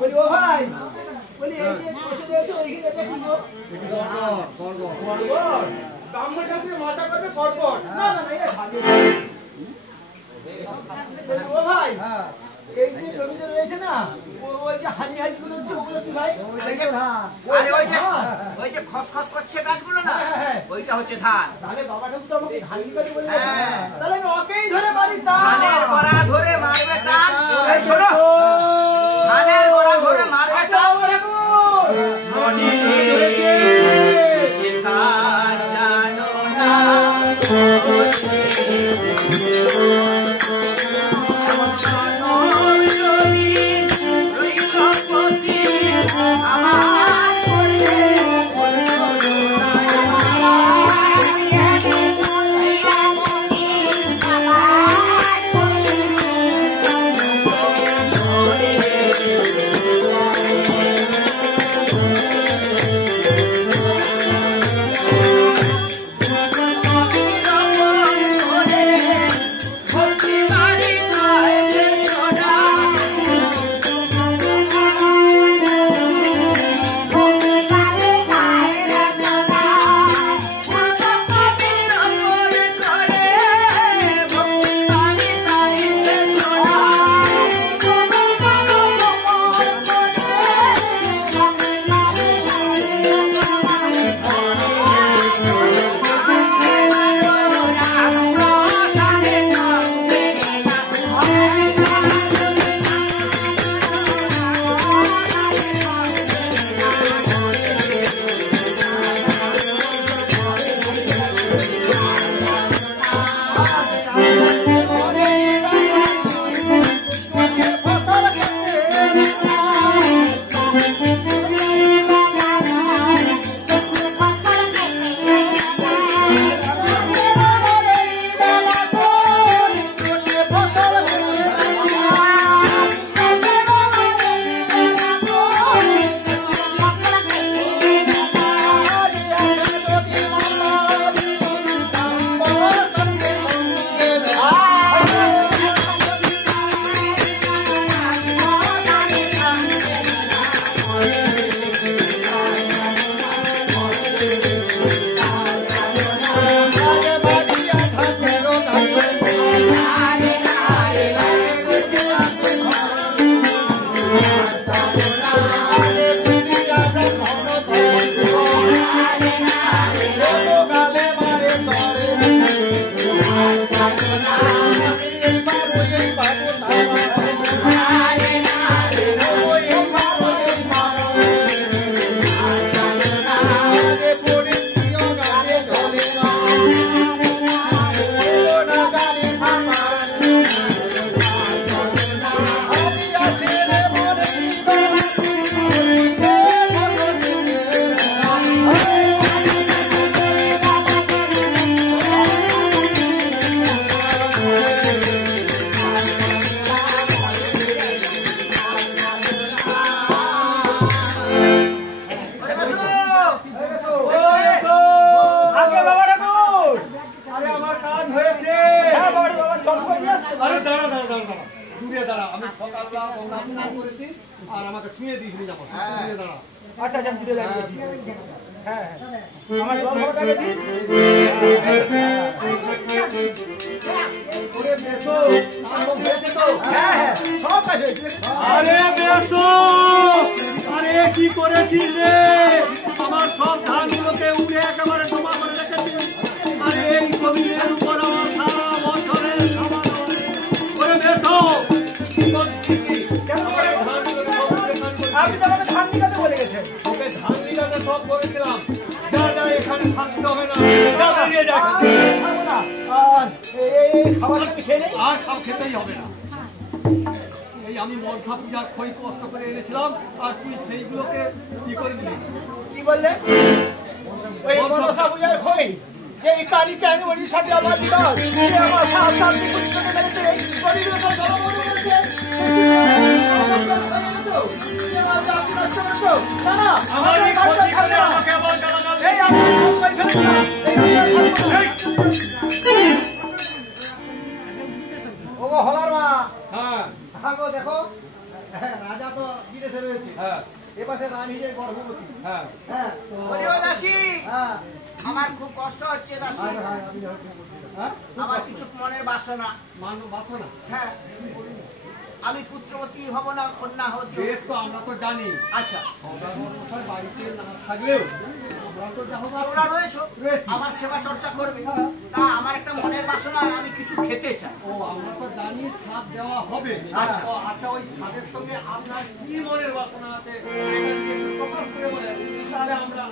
বলি ও ভাই, বলি এই যে বসে রয়েছে এইখানে এটা কি গো? এটি গড়গড় গড়গড়। কর্বট। ব্রাহ্মণ ঠাকুরের মাথা করবে কর্বট। না না না এটা থাকে। বলি ও ভাই, এই যে জমিতে রয়েছে না, ওই যে হালি হালি গুলো হচ্ছে ওগুলো কি ভাই? আরে ওই যে খসখস করছে গাছগুলো না, হ্যাঁ, হ্যাঁ। ওইটা হচ্ছে ধান। তাহলে বাবা ঠাকুর তো আমাকে ধান নিকাতে বলে হ্যাঁ। তাহলে আমি ওকেই ধরে মারি তা। ধানের গোড়া ধরে মারবে টান। এই শোনো, ধানের গোড়া ধরে মারবে টান। মনে ধরেছে সে কাজ জানো না। স্নান করেছি আর আমাকে ছুঁয়ে দিয়েছিলি জামা ছুঁয়ে দাঁড়া। আচ্ছা আচ্ছা, আমি ভিডিও লাগিয়েছি। হ্যাঁ আমার জল খাবারটাকে দিই। ওরে বেশো, তাণ্ডব হয়েছে তো? হ্যাঁ সব কাজ হয়েছে। আরে বেশো, আরে কি করেছিস রে? আমার সব ধানগুলোকে উড়ে একেবারে জমা করে রেখেছিস। আরে এই জমিনের উপর আমার সারা বছরের খাবার হয়। ওরে বেশো, কি করছিস তুই? কেন করে? ধানগুলোকে সব উড়ে খান করছিস। আপনি তো আমাকে ধান নিকাতে বলে গেছেন। ওকে ধান নিকাতে সব করেছিলাম। যা যা, এখানে থাকতে হবে না, যা বেরিয়ে যা এখান থেকে। খাবো না। আর এই খাবার আমি খেয়ে নেই। আর খাও, খেতেই হবে না। এই আমি মনসা পূজার খই কষ্ট করে এনেছিলাম আর তুই সেইগুলোকে কি করে দিলি? কি বললে? ওই মনসা পূজার খই যে কালী চাইনি ওর সাথে আমার বিবাদ, সে আমার সাত সাত পুকুরি করে মেরেছে, গরিবের উপর জনমনে করেছে। না না, আমার এই ক্ষতি করে আমাকে আবার গালাগাল এই আমি খই ফেলছি না। ওগো হলার মা, হ্যাঁ আগো দেখো, রাজা তো বিদেশে রয়েছে, হ্যাঁ এপাশে রানী যে গর্ভবতী। হ্যাঁ হ্যাঁ বলি, ও দাসী, হ্যাঁ আমার খুব কষ্ট হচ্ছে দাসী। হ্যাঁ, আমার কিছু মনের বাসনা। মানব বাসনা। হ্যাঁ, আমি পুত্রবতী হব না কন্যা হতে। বেশ, তো আমরা তো জানি আচ্ছা, সৌদাগর বাড়িতে না থাকলেও আমরা তো যা হোক তোমরা রয়েছো, রয়েছি। আমার সেবা চর্চা করবে। তা আমার একটা মনের বাসনা, আমি কিছু খেতে চাই। ও আমরা তো জানি সাদ দেওয়া হবে। আচ্ছা। ও, আচ্ছা, ওই সাদের সঙ্গে আপনার কি মনের বাসনা আছে সেটা যদি একটু প্রকাশ করে বলেন তাহলে আমরা।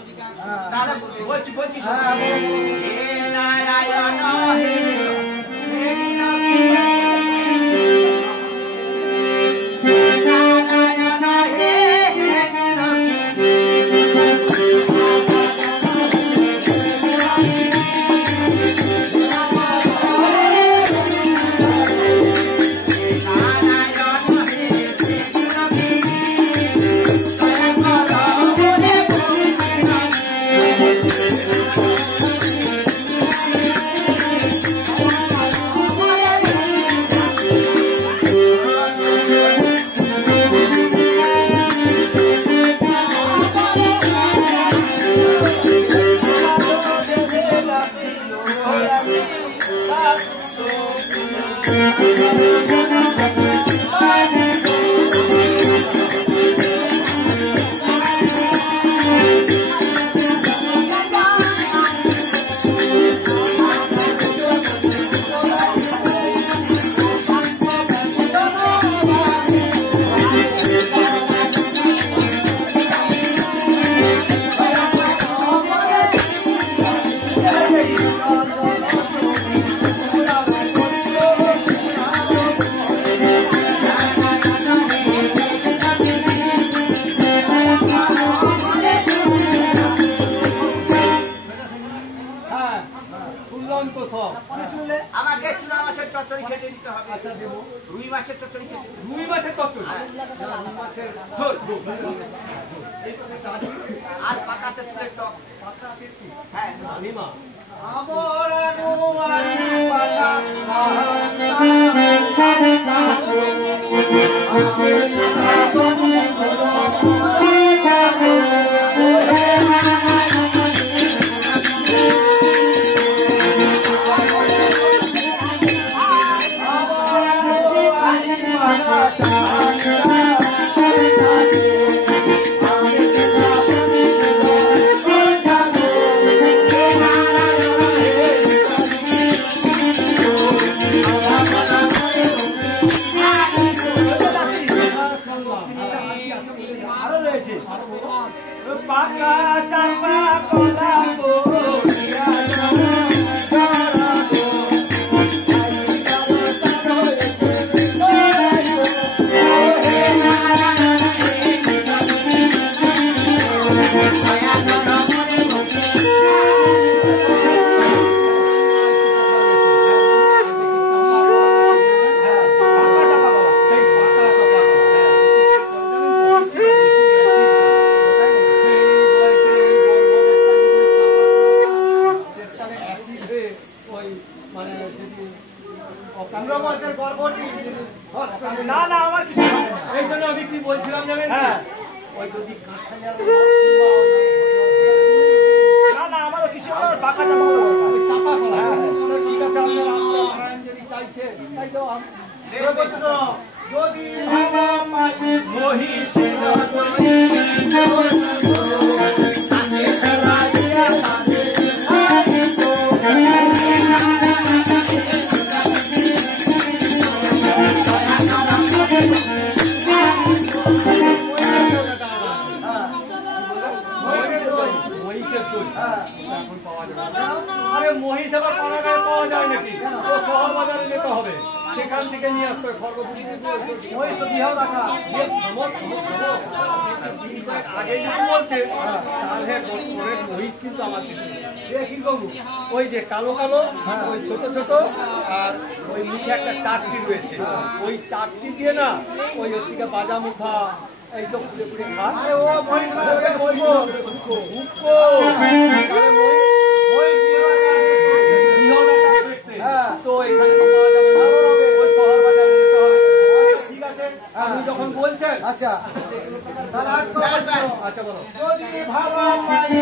তাহলে বলছি শোনো। হ্যাঁ, বলো, বলো, বলো। হে নারায়ণ হে, হে বিনবী, হে নারায়ণ হে, হে বিনবী, নারায়ণ হে, হে বিনবী, দয়া করো বলে হ্যাঁ, শুনলাম তো সব। শুনলে আমাকে চুনা মাছের চচ্চড়ি খেতে দিতে হবে। আচ্ছা, দেবো। রুই মাছের চচ্চড়ি খেতে দিতে রুই মাছের চচ্চড়ি, না, রুই মাছের ঝোল। চাঁদি, আর পাকা তেঁতুলের টক। পাতা তেঁতুল, হ্যাঁ, রানীমা। আমার দুয়ারি পাতা আরো রয়েছে পাকা চাপা কলা করিয়া সেই পাকা চাপা কলা। সেই বয়সে এই গর্ভাবস্থায় যদি চাপা কলা কি বলছিলাম জানেন? হ্যাঁ। ওই যদি কাঁঠালিয়া না না আমারও কিছু আমার পাকা চাপা ওই চাপা কলা, ঠিক আছে আপনার নারায়ণ যদি চাইছে তাই তো যদি ভাবা পাই মহিষের এখন পাওয়া যাবে না। আরে মহিষ আবার পাড়া গায়ে পাওয়া যায় নাকি? ও শহর বাজারে যেতে হবে, সেখান থেকে নিয়ে আসতে হবে খড়গ। আগে যদি বলতে তাহলে ওরের মহিষ কিন্তু আমার কিছু নেই। ওই যে কালো কালো, ওই ছোট ছোট, আর ওই মুখে একটা চাকতি রয়েছে, ওই চাকতি দিয়ে না ওই হচ্ছে বাজা মুখা এইসব ঘুরে ঘুরে খায়। তো এখানে তো পাওয়া যাবে না, ওই শহর বাজারে যেতে হবে। ঠিক আছে, আপনি যখন বলছেন। আচ্ছা আচ্ছা বলো। যদি ভাবা পাই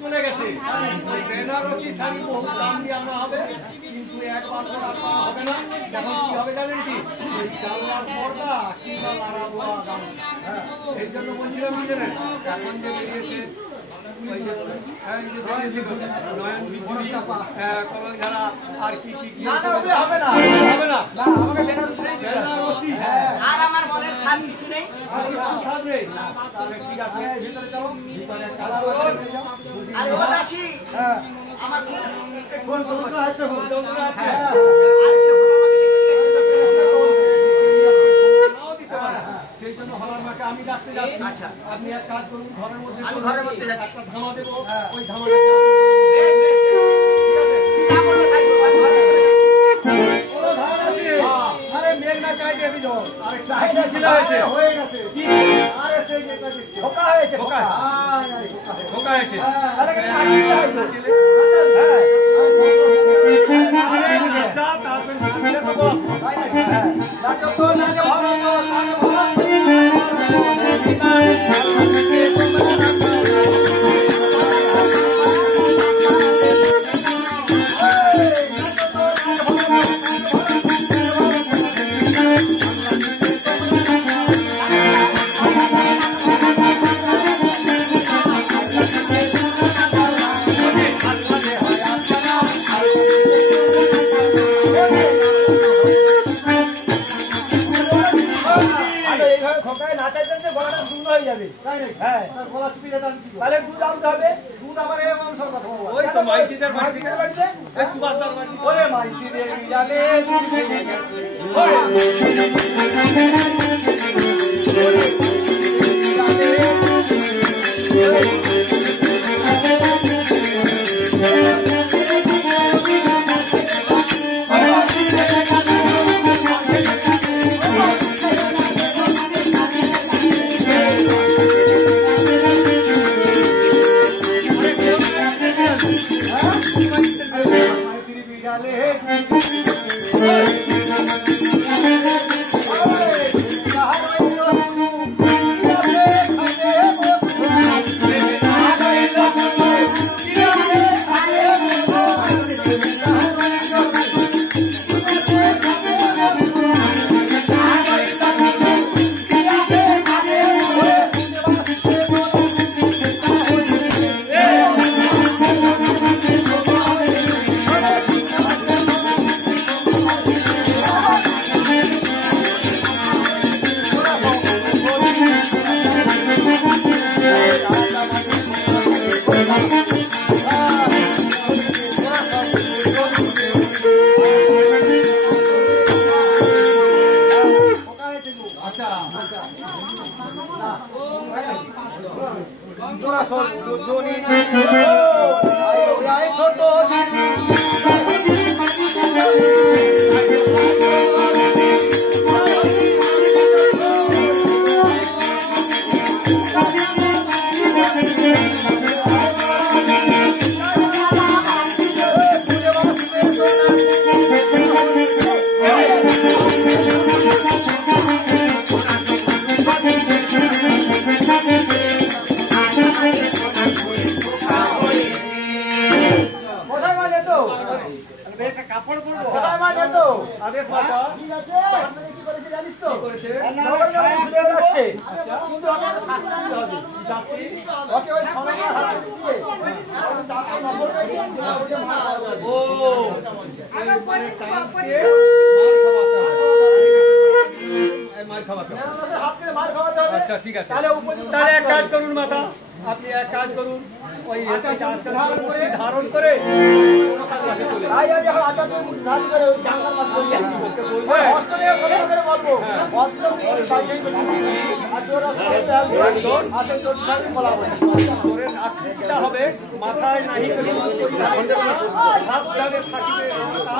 চলে গেছে, বেনারসি শাড়ি বহু দাম দিয়ে আনা হবে, কিন্তু একবার হবে না। এখন কি হবে জানেন কি? ওই জানলার পর্দা কিংবা লাড়া বোয়া দাম। এই জন্য বলছিলাম কি জানেন, এখন যে বেরিয়েছে ওই যে বেরিয়েছিল নয়ন বিজুরি, কলমঝাড়া, আর কি কি কি হবে না হবে না। আমাকে বেনারসি আর আমার মনের সাথ কিছু নেই। আর কিছু স্বাদ নেই। তাহলে ঠিক আছে, ভিতরে চলো, ভিতরে কাজ করুন। আর ও দাসী আমার কোন কোন আছে যন্ত্রণা আছে। নাও দিতে পারে। সেই জন্য হলার মাকে আমি ডাকতে যাচ্ছি। আচ্ছা। আপনি এক কাজ করুন, ঘরের মধ্যে আমি চলে ঘরের যান। মধ্যে যাচ্ছি। একটা ধামা দেবো, ওই ধামাটা বেশ, বেশ, যা বলবে তাই করবো, আমি ঘরে চলে যাচ্ছি। আরে মেঘ না চাই দিয়ে দিল আরেকটা ছিল হয়েছে। হয়ে গেছে কি? আরে সেই যেটা দেখছো ধোকা হয়েছে ঢোকা আয় আয় ঢোকা হয়েছে। তাহলে কি কাটতে হবে? ছিলে? হ্যাঁ আরে আচ্ছা, তারপরে দিলে তো বল। নাটক তো নাটক ভালো তো নাটক ভালো এইভাবে খোকায় নাচাইতেন যে গলাটা সুন্দর হয়ে যাবে। তাই নাকি হ্যাঁ তার গলা সুবিধা আমি কি করব তাহলে দুধ আনতে হবে। দুধ আবার এই মানুষের কথা বলবো ওই তো মাইতিদের বাড়ি থেকে, বাড়িতে এই সুভাষদার বাড়ি থেকে। ওরে মাইতি রে জানে দুধ খেয়ে গেছে ওই, মাইতি রে বিড়ালে কোথায় মানে তো একটা কাপড় পরবো। কোথায় মানে তো আদেশ মাতা ঠিক আছে আপনারা কি করেছে জানিস তো কি করেছে? ঘুরে যাচ্ছে কিন্তু ওকে শাস্তি দিতে হবে শাস্তি? ওকে ওই সরকার হাতে দিয়ে ওই চারটে নম্বর দিয়ে ওকে মারা হবে ও এই মানে চাঁদকে মার খাওয়াতে হবে। হাতে মার খাওয়াতে হবে আচ্ছা ঠিক আছে। তাহলে উপযুক্ত তাহলে এক কাজ করুন মাতা, আপনি এক কাজ করুন, ওই ধারণ করে মনসার কাছে চলে যান। তাই আমি এখন আচার্যের মুখ ধারণ করে ওই সাংঘার মাছ বলি আসি ওকে বলবেন। ওই অস্ত্র নিয়ে কথা করে বলবো অস্ত্র নিয়ে বাইরেই বেরিয়ে আর তোরা একদম। হাতে চোট খাবি বলাবো চোরের আকৃতিটা হবে মাথায় নাহি করি হাত জাগে থাকিবে রক্ষা।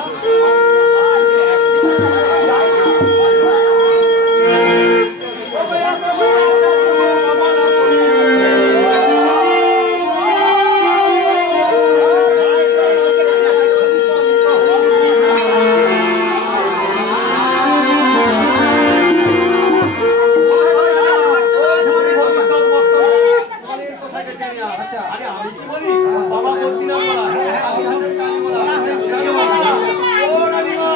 আরে আমি কি বলি বাবা বদ্রীনাথ বলা, আমি হাতের কালি বলা। ও রানীমা,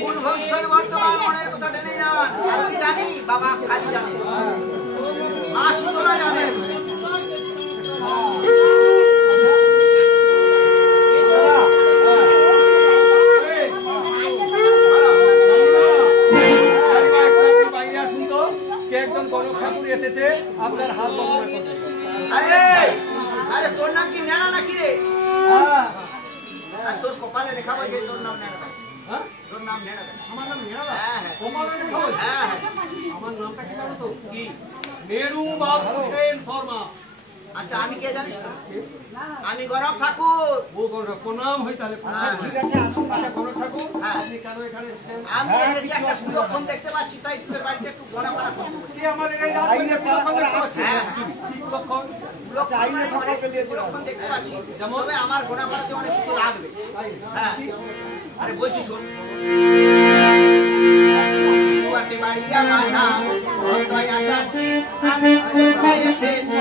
ভুল ভবিষ্যৎ বর্তমান মনের কথা টেনে যান। আমি জানি বাবা খালি জানে, মা সুতরা জানে। একজন গণক ঠাকুর এসেছে আপনার হাত বদনা করতে। আরে আরে তোর নাম কি নেড়া নাকি রে? আর তোর কপালে দেখাবো যে তোর নাম নেড়া। হ্যাঁ? তোর নাম নেড়া। আমার নাম নেড়া? হ্যাঁ হ্যাঁ কমালে দেখাবো? হ্যাঁ আমার নামটা কি জানো তো? কি? মেরু বাবু সেন শর্মা। আচ্ছা আমি কে জানিস তো? আমি গণক ঠাকুর। ও গণক প্রণাম হই তাহলে প্রণাম। ঠিক আছে, আসুন। আচ্ছা গণক ঠাকুর হ্যাঁ। আপনি কেন এখানে এসেছেন? আমি এসেছি একটা সুলক্ষণ দেখতে পাচ্ছি, তাই তোদের বাড়িতে একটু গণা মারা করবো। কি আমাদের এই রাজবাড়িতে আইনে লক্ষণ তারা দেখতে আসছে। পাচ্ছেন? হ্যাঁ। কি লক্ষণ? আচ্ছা, আইনে সম্পর্কে নিয়ে চলে আসুন। সুলক্ষণ দেখতে পাচ্ছি, যেমন? তবে আমার গোনা মারাতে অনেক কিছু লাগবে। তাই? হ্যাঁ। কি? আরে বলছি শোন। শিবুয়াতে বাড়ি আমার নাম, অন্যয় আচার্যি, আমি তোমরা এসেছি।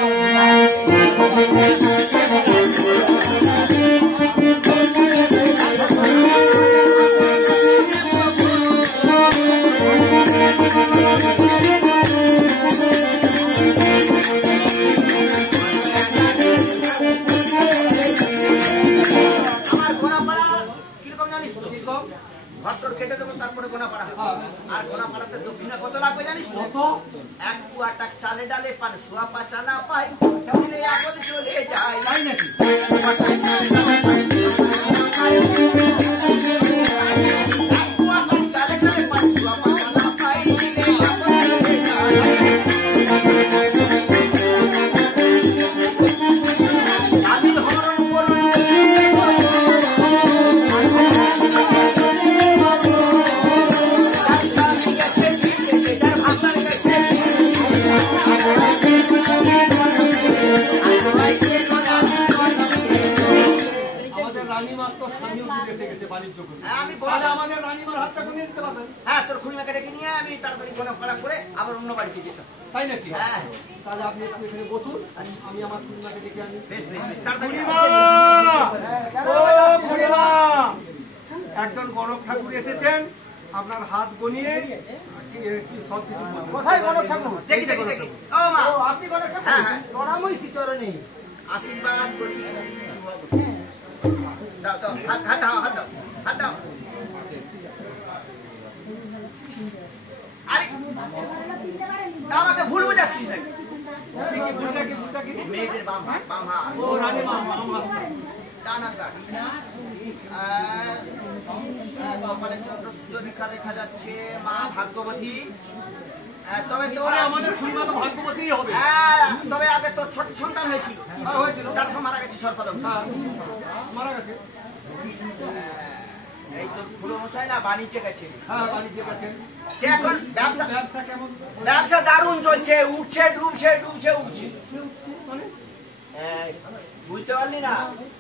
আমার গোনা পাড়া কিরকম জানিস তো? কিরকম? ঘরটর কেটে দেবো, তারপরে গোনা পাড়া হবে। হ্যাঁ। আর গোনা পাড়াতে দক্ষিণা কত লাগবে জানিস তো? কত? এক কুয়া টাক চালে ডালে পান সোয়া পাচা না পাই, চালে আপদ চলে যায়। তাই নাকি? কুয়া টাক চালে ডালে পান সোয়া পাচা না পাই, চালে আপদ চলে যায়। আমি হরণ করুন আমাদের রানীমার তো স্বামীও বিদেশে গেছে বাণিজ্য করতে। হ্যাঁ, আমি তাহলে আমাদের রানীমার হাতটা করে নিতে পারবেন। হ্যাঁ, তোর খুঁড়িমাকে ডেকে নিয়ে আমি তাড়াতাড়ি গোনা পাড়া করে আবার অন্য বাড়িতে যেতাম। তাই নাকি? হ্যাঁ। তাহলে আপনি একটু এখানে বসুন, আমি আমার খুড়িমাকে ডেকে আনি। বেশ বেশ বেশ, তাড়াতাড়ি খুড়িমা! ও খুড়িমা! একজন গণক ঠাকুর এসেছেন আপনার হাত গনিয়ে সব কিছু কোথায় গণক ঠাকুর? দেখি দেখি দেখি। ও মা, ও আপনি গণক ঠাকুর? হ্যাঁ, হ্যাঁ। প্রণামই শ্রীচরণে। আশীর্বাদ করি। দাও দাও, হাত দাও, হাত দাও, হাত দাও। আরে তা আমাকে ভুল বোঝাচ্ছিস নাকি? ভুলটা কি? মেয়েদের বাম হাত, বাম হাত। ও রানীমা আমার ডান হাত কাট। কপালে চন্দ্র সূর্য রেখা দেখা যাচ্ছে, মা ভাগ্যবতী। তবে তোর আমাদের খুড়িমা তো ভাগ্যবতী হবে। তবে আগে তোর ছোট সন্তান হয়েছিল, হয়েছিল। তার সময় মারা গেছে সর্পদংশ। মারা গেছে। এই তো খুড়ো মশাই না বাণিজ্যে গেছে। হ্যাঁ বাণিজ্যে গেছেন। সে এখন ব্যবসা ব্যবসা কেমন? ব্যবসা দারুণ চলছে, উঠছে ডুবছে ডুবছে উঠছে। মানে বুঝতে পারলি না,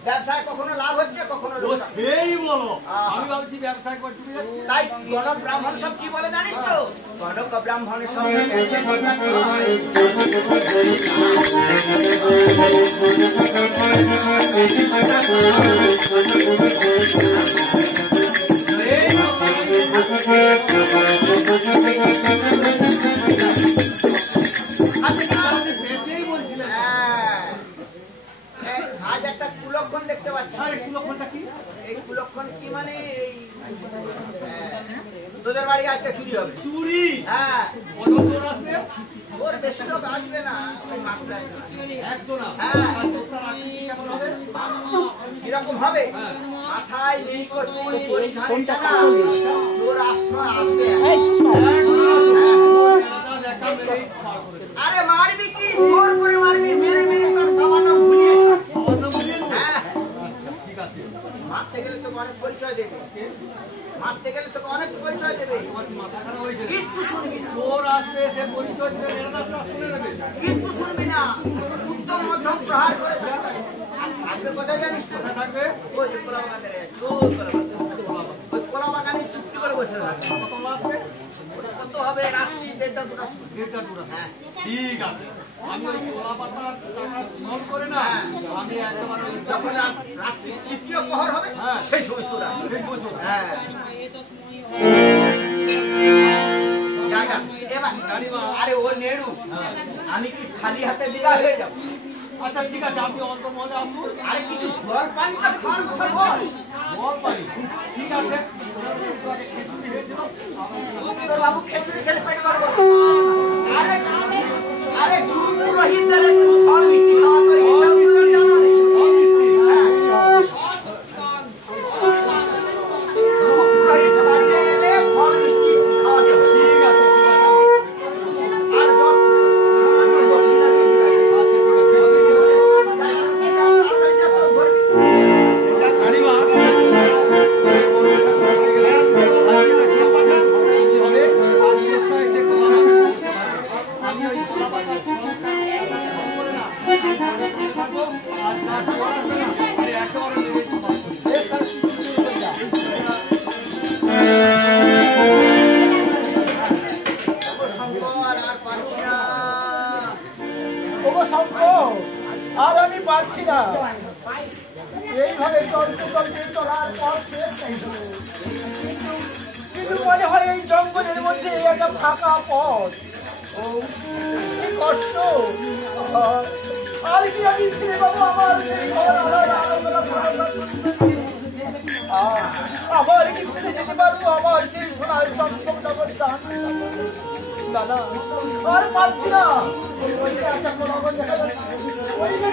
ব্যবসায় কখনো লাভ হচ্ছে কখনো ও লোকসান। সেই বলো, আমি ভাবছি ব্যবসায় করে ডুবে যাচ্ছে। তাই কনক ব্রাহ্মণ সব কি বলে জানিস তো? কনক ব্রাহ্মণের সঙ্গে গেছে কথা কয়। আপনি বেঁচেই বলছিলেন। আজ একটা কুলক্ষণ দেখতে পাচ্ছি। আরে কুলক্ষণটা কি? এই কুলক্ষণ কি মানে এই তোদের বাড়ি আজকে চুরি হবে। চুরি? হ্যাঁ, কত চোর আসবে? ওর বেশি লোক আসবে না, ওই মাত্র একজনা? হ্যাঁ। আর চেষ্টা রাখি কেমন হবে? কিরকম হবে? হ্যাঁ। মাথায় নেই চোর পরিধানটা না, চোর আসবে। দেখা মেরেই পার করে দেবে। আরে মারবি কি, জোর করে মারবি, মেরে মেরে তোর খাওয়ানো ভুলিয়েছে। অন্য বুঝে? হ্যাঁ, আচ্ছা ঠিক আছে। মারতে গেলে তোকে অনেক পরিচয় দেবে, মারতে গেলে তোকে অনেক পরিচয় দেবে। তোমার কি মাথা খারাপ হয়েছে? কিচ্ছু শুনবি না, চোর আসবে, সে পরিচয় দিলে মেরে দাসটা শুনে নেবে। কিচ্ছু শুনবি না, উত্তম মধ্যম প্রহার করেছে। আর থাকবে কোথায় জানিস তো? কোথায় থাকবে? ওই যে কোলা বাগান দেখা যাচ্ছে, ওই কোলা বাগান। ওই কোলা বাগানে চুপটি করে বসে থাকবে। কত আসবে? ওটা কত হবে? রাত্রি 1:30 2টা সময়। দেড়টা দূর আছে। হ্যাঁ। ঠিক আছে, আমি ওই কলা পাতার টাকা স্মরণ করে না, আমি একেবারে ওই যখন আর রাত্রি তৃতীয় প্রহর হবে, হ্যাঁ। সেই সময় চলে আসবে। এই বছর। হ্যাঁ। জায়গা। এবার আরে ও নেড়ু, আমি কি খালি হাতে বিদায় হয়ে যাব? আচ্ছা ঠিক আছে, আপনি অল্প মজা আসুন। আরে কিছু জল পানি তো খাওয়ার কথা বল। বল পারি। ঠিক আছে, খিচুড়ি হয়েছিল। তোর বাবু খিচুড়ি খেলে পেট গড়বড়। আরে আরে গুরু পুরোহিতদের একটু ফল মিষ্টি খাওয়া তো এটাও তো তোর জানা নেই। হ্যাঁ। গুরু পুরোহিত বাড়িতে গেলে ফল মিষ্টি খাওয়াতে হবে। ঠিক আছে, ঠিক আছে। আর যত সামান্য দক্ষিণা দিতে হবে। আচ্ছা ঠিক আছে, আমি কি বলি? তাড়াতাড়ি যা, চোখ ধরবি। রানীমা, হবে আর শেষটা এসে কলা বাগান পৌঁছে যাবে। আমি ওই কলা বাগান স্মরণ করে না থাকবো, আর যা চোর আসবে না, আমি একেবারে মেরে সমাজ করি। শঙ্কর আর পাচ্ছি না। ওগো শঙ্কর, আর আমি পারছি না। এইভাবে চলতে চলতে চলার পর শেষ নেই। কিন্তু মনে হয় এই জঙ্গলের মধ্যে একটা ফাঁকা পথ। ও কি কষ্ট! আর কি আমি ফিরে পাবো আমার সেই ঘর আলাদা আলাদা ভাবনা করতে? আবার কি ফিরে যেতে পারবো আমার সেই সোনার সম্পর্কটা বলতাম? না না, আর পারছি না। ওই যে একটা কোলাহল দেখা যাচ্ছে, ওই যে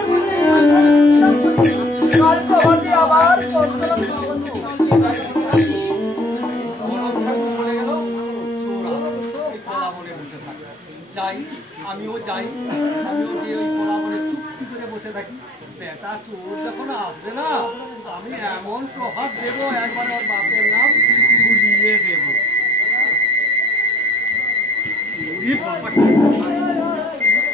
কাল প্রভাতে আবার পঞ্চম যাই, আমিও যাই, আমিও গিয়ে ওই কোলা বলে চুপটি করে বসে থাকি। বেটা চোর যখন আসবে না, আমি এমন প্রভাব দেবো, একবার ওর বাপের নাম ভুলিয়ে দেবো। ওরে বাবা,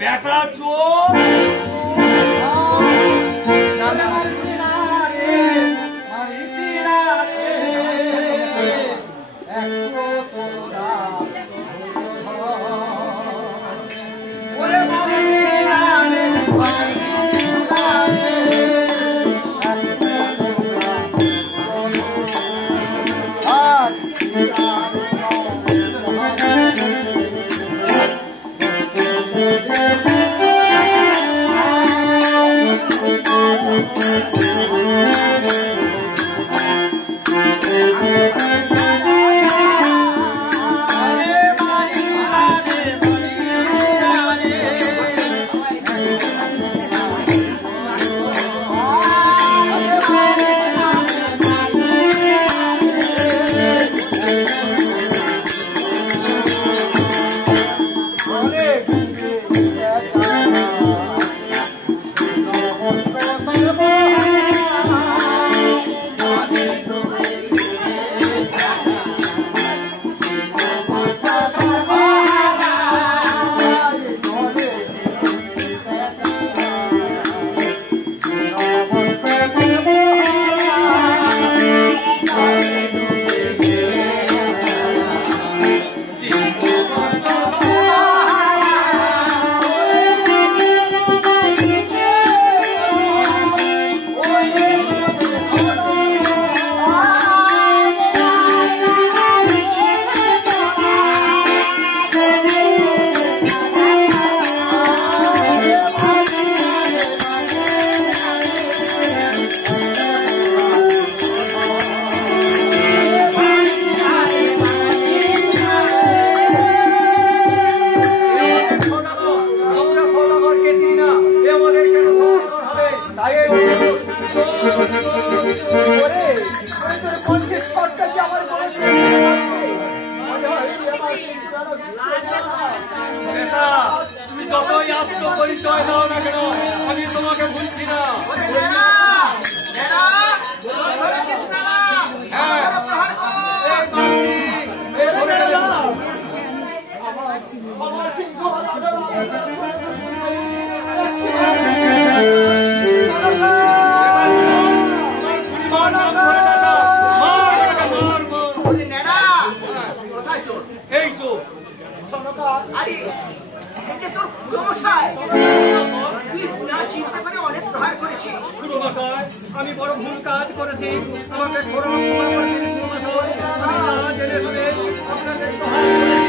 বেটা চোর বিদায় দাও না কেন, আমি তোমাকে ভুলছি না। ওরে নেড়া, নেড়া, ধরেছিস নেড়া? হ্যাঁ। আমারও প্রহার কর। এই মানছি, এই করে গেলে আমার সিংহ রাধা ওরে নেড়া, কোথায় চোর? এই চোর। আরে এই যে তোর খুড়োমশাই, তুই না চিনতে পারে অনেক প্রহার করেছিস। খুড়োমশাই, আমি বড় ভুল কাজ করেছি, আমাকে ক্ষমা করে দিন খুড়োমশাই। আমি না জেনে শুনে আপনাদের প্রহার করেছি।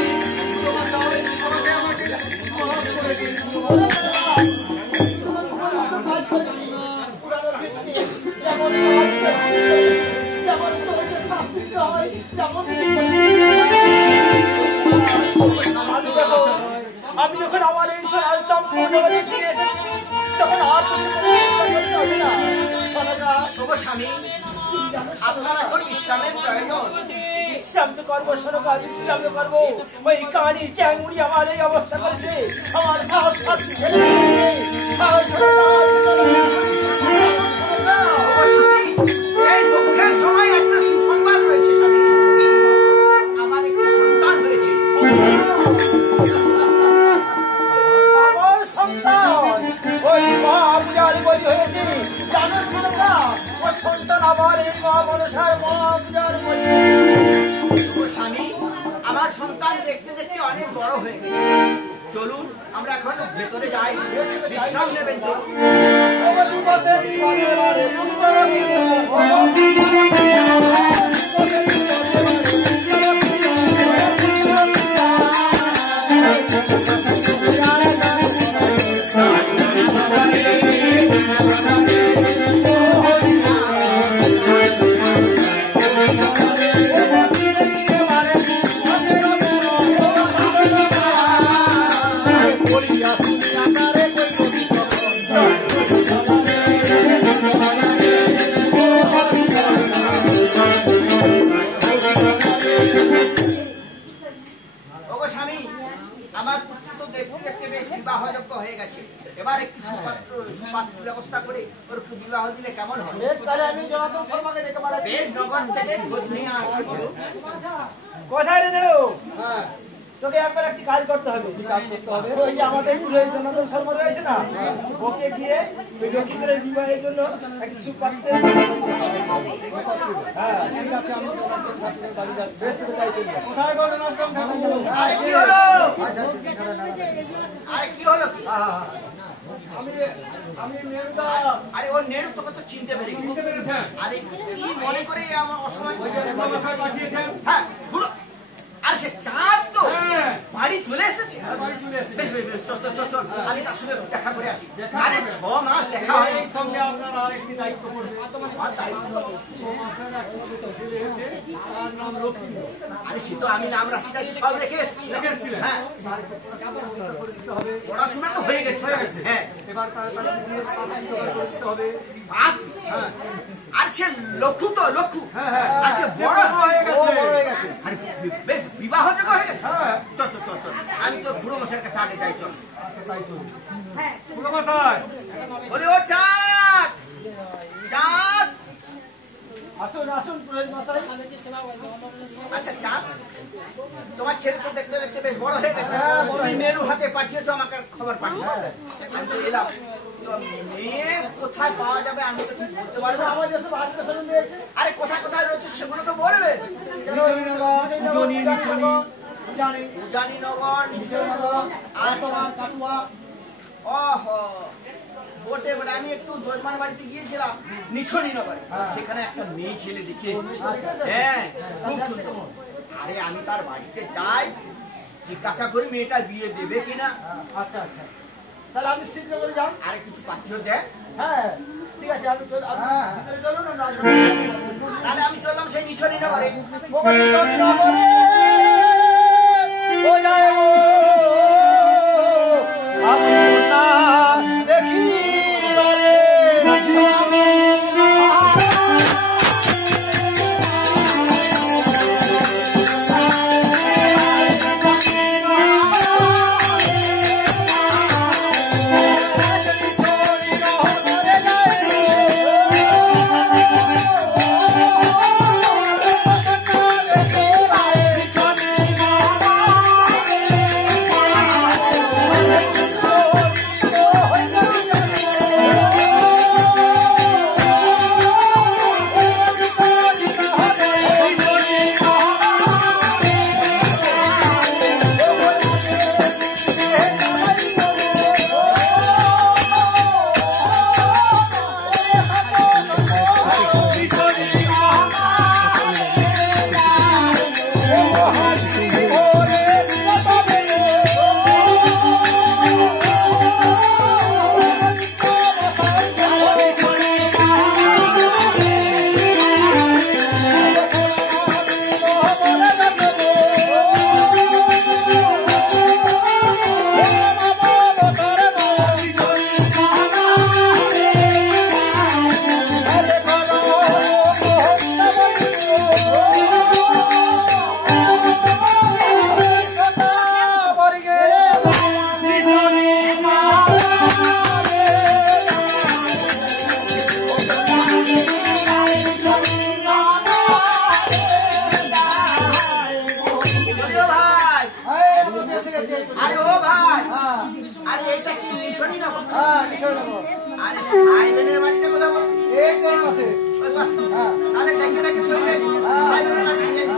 খুড়োমশাই, আমাকে মাফ করে দিন। আমি যখন আমার এই সোনার চম্পকনগরে ফিরে এসেছি তখন আর তবু স্বামী, আপনার এখন বিশ্রামের প্রয়োজন। বিশ্রাম তো করবো সরকার, বিশ্রাম তো করবো। ওই কানি চ্যাংড়ি আমার এই অবস্থা করেছে, আমার সাহস পাচ্ছি ছেলে সাহস এই দুঃখের সময় একটা সুসংবাদ রয়েছে স্বামী, আমার একটি সন্তান হয়েছে। আমার সন্তান ওই মা পূজার বলি হয়েছে, জানো সরকার ও সন্তান আবার এই মা মনসার মা পূজার বলি। তবু স্বামী, আমার সন্তান দেখতে দেখতে অনেক বড় হয়ে গেছে। চলুন আমরা এখন ভেতরে যাই, বিশ্রাম নেবেন। চলুন। ওগো স্বামী, আমার পুত্র তো দেখতে দেখতে বেশ বিবাহযোগ্য হয়ে গেছে। এবার একটি সুপাত্র ব্যবস্থা করে ওর একটু বিবাহ দিলে কেমন হবে? আমি জনার্দন শর্মাকে ডেকে পাঠাচ্ছি। বেশ নগর থেকে খোঁজ নিয়ে আসছে। কোথায় রে নেড়ো? হ্যাঁ, তোকে একবার একটি কাজ করতে হবে। কি কাজ করতে হবে? ওই যে আমাদের পুরোহিত জনার্দন শর্মা রয়েছে না, ওকে গিয়ে ওই লক্ষ্মীদের বিবাহের জন্য একটি সুপাত্রের হ্যাঁ ঠিক আছে, আমি জনার্দন ঠাকুরের বাড়ি যাচ্ছি। বেশ করে তাই করবি। কোথায় গো জনার্দন ঠাকুর? আরে কি হলো? আরে কি হলো? আমি মেরুদা। আরে ও নেড়ু তোকে তো চিনতে পেরে গেছে। বুঝতে পেরেছেন? আরে কি মনে করে আমার অসময়? ওই যে খুড়োমশাই পাঠিয়েছেন। হ্যাঁ, খুড়ো। আর সে চাঁদ তো হ্যাঁ। বাড়ি চলে এসেছে। বাড়ি চলে এসেছে। বেশ, বেশ, বেশ, চল, চল, চল, চল। আমি তার সঙ্গে দেখা করে আসি। দেখা আরে করবে? 6 মাস দেখা হয়নি। এই সঙ্গে আপনার আরেকটি দায়িত্ব পড়বে। আমার দায়িত্ব। খুড়োমশাইয়ের একটা ছেলে হয়েছে, তার নাম লক্ষ্মী। আরে সে তো আমি নাম রাশি টাশি সব রেখে এসেছি। রেখেছিলেন? হ্যাঁ, তার ব্যবস্থা করে দিতে হবে। পড়াশোনা তো হয়ে গেছে। হয়ে গেছে। হ্যাঁ, এবার তার দিয়ে পাঠাতে করতে হবে। আর হ্যাঁ, আর সে লক্ষু তো লক্ষু। হ্যাঁ, হ্যাঁ। আর সে বড় হয়ে গেছে। আরে বেশ বিবাহযোগ্য হয়ে গেছে। হ্যাঁ। চল, চল, চল, চল। আমি তো খুড়ো মশাইয়ের কাছে আগে যাই। চল। আচ্ছা, তাই চলুন। খুড়োমশাই, বলে ও চাঁদ, চাঁদ। আসুন আসুন পুরোহিত মশাই। আচ্ছা চাঁদ, তোমার ছেলে তো দেখতে দেখতে বেশ বড় হয়ে গেছে। তুমি মেরু হাতে পাঠিয়েছো আমাকে খবর পাঠিয়ে। আমি তো এলাম। তো মেয়ে কোথায় পাওয়া যাবে আমি তো ঠিক বলতে পারবো না। আমার যেসব আত্মীয় স্বজন রয়েছে আরে কোথায় কোথায় রয়েছে সেগুলো তো বলবে। উজনি, নিচনি। উজানিনগর, নিচনগর, কাটুয়া। ওহো, বটে বটে। আমি একটু যজমান বাড়িতে গিয়েছিলাম নিছনি নগরে। সেখানে একটা মেয়ে ছেলে দেখে এসেছি। হ্যাঁ, খুব সুন্দর। আরে আমি তার বাড়িতে যাই, জিজ্ঞাসা করি মেয়েটা বিয়ে দেবে কিনা। আচ্ছা আচ্ছা, তাহলে আপনি শীঘ্র করে যান। আরে কিছু পাত্র দেয়। হ্যাঁ ঠিক আছে, আমি ভিতরে চলুন না তাহলে আমি চললাম সেই নিছনি নগরে। ও যায় ও আপনার দেখিবারে এটা কি নিছনি না? হ্যাঁ নিশ্চয় নেবো। আরে সাইবেনের বাড়িটা কোথাও বল? এই যে এই পাশে। ওই পাশে। হ্যাঁ। তাহলে ডেকে ডেকে চলে যাই। হ্যাঁ। সাইবেনের বাড়িতে যাই।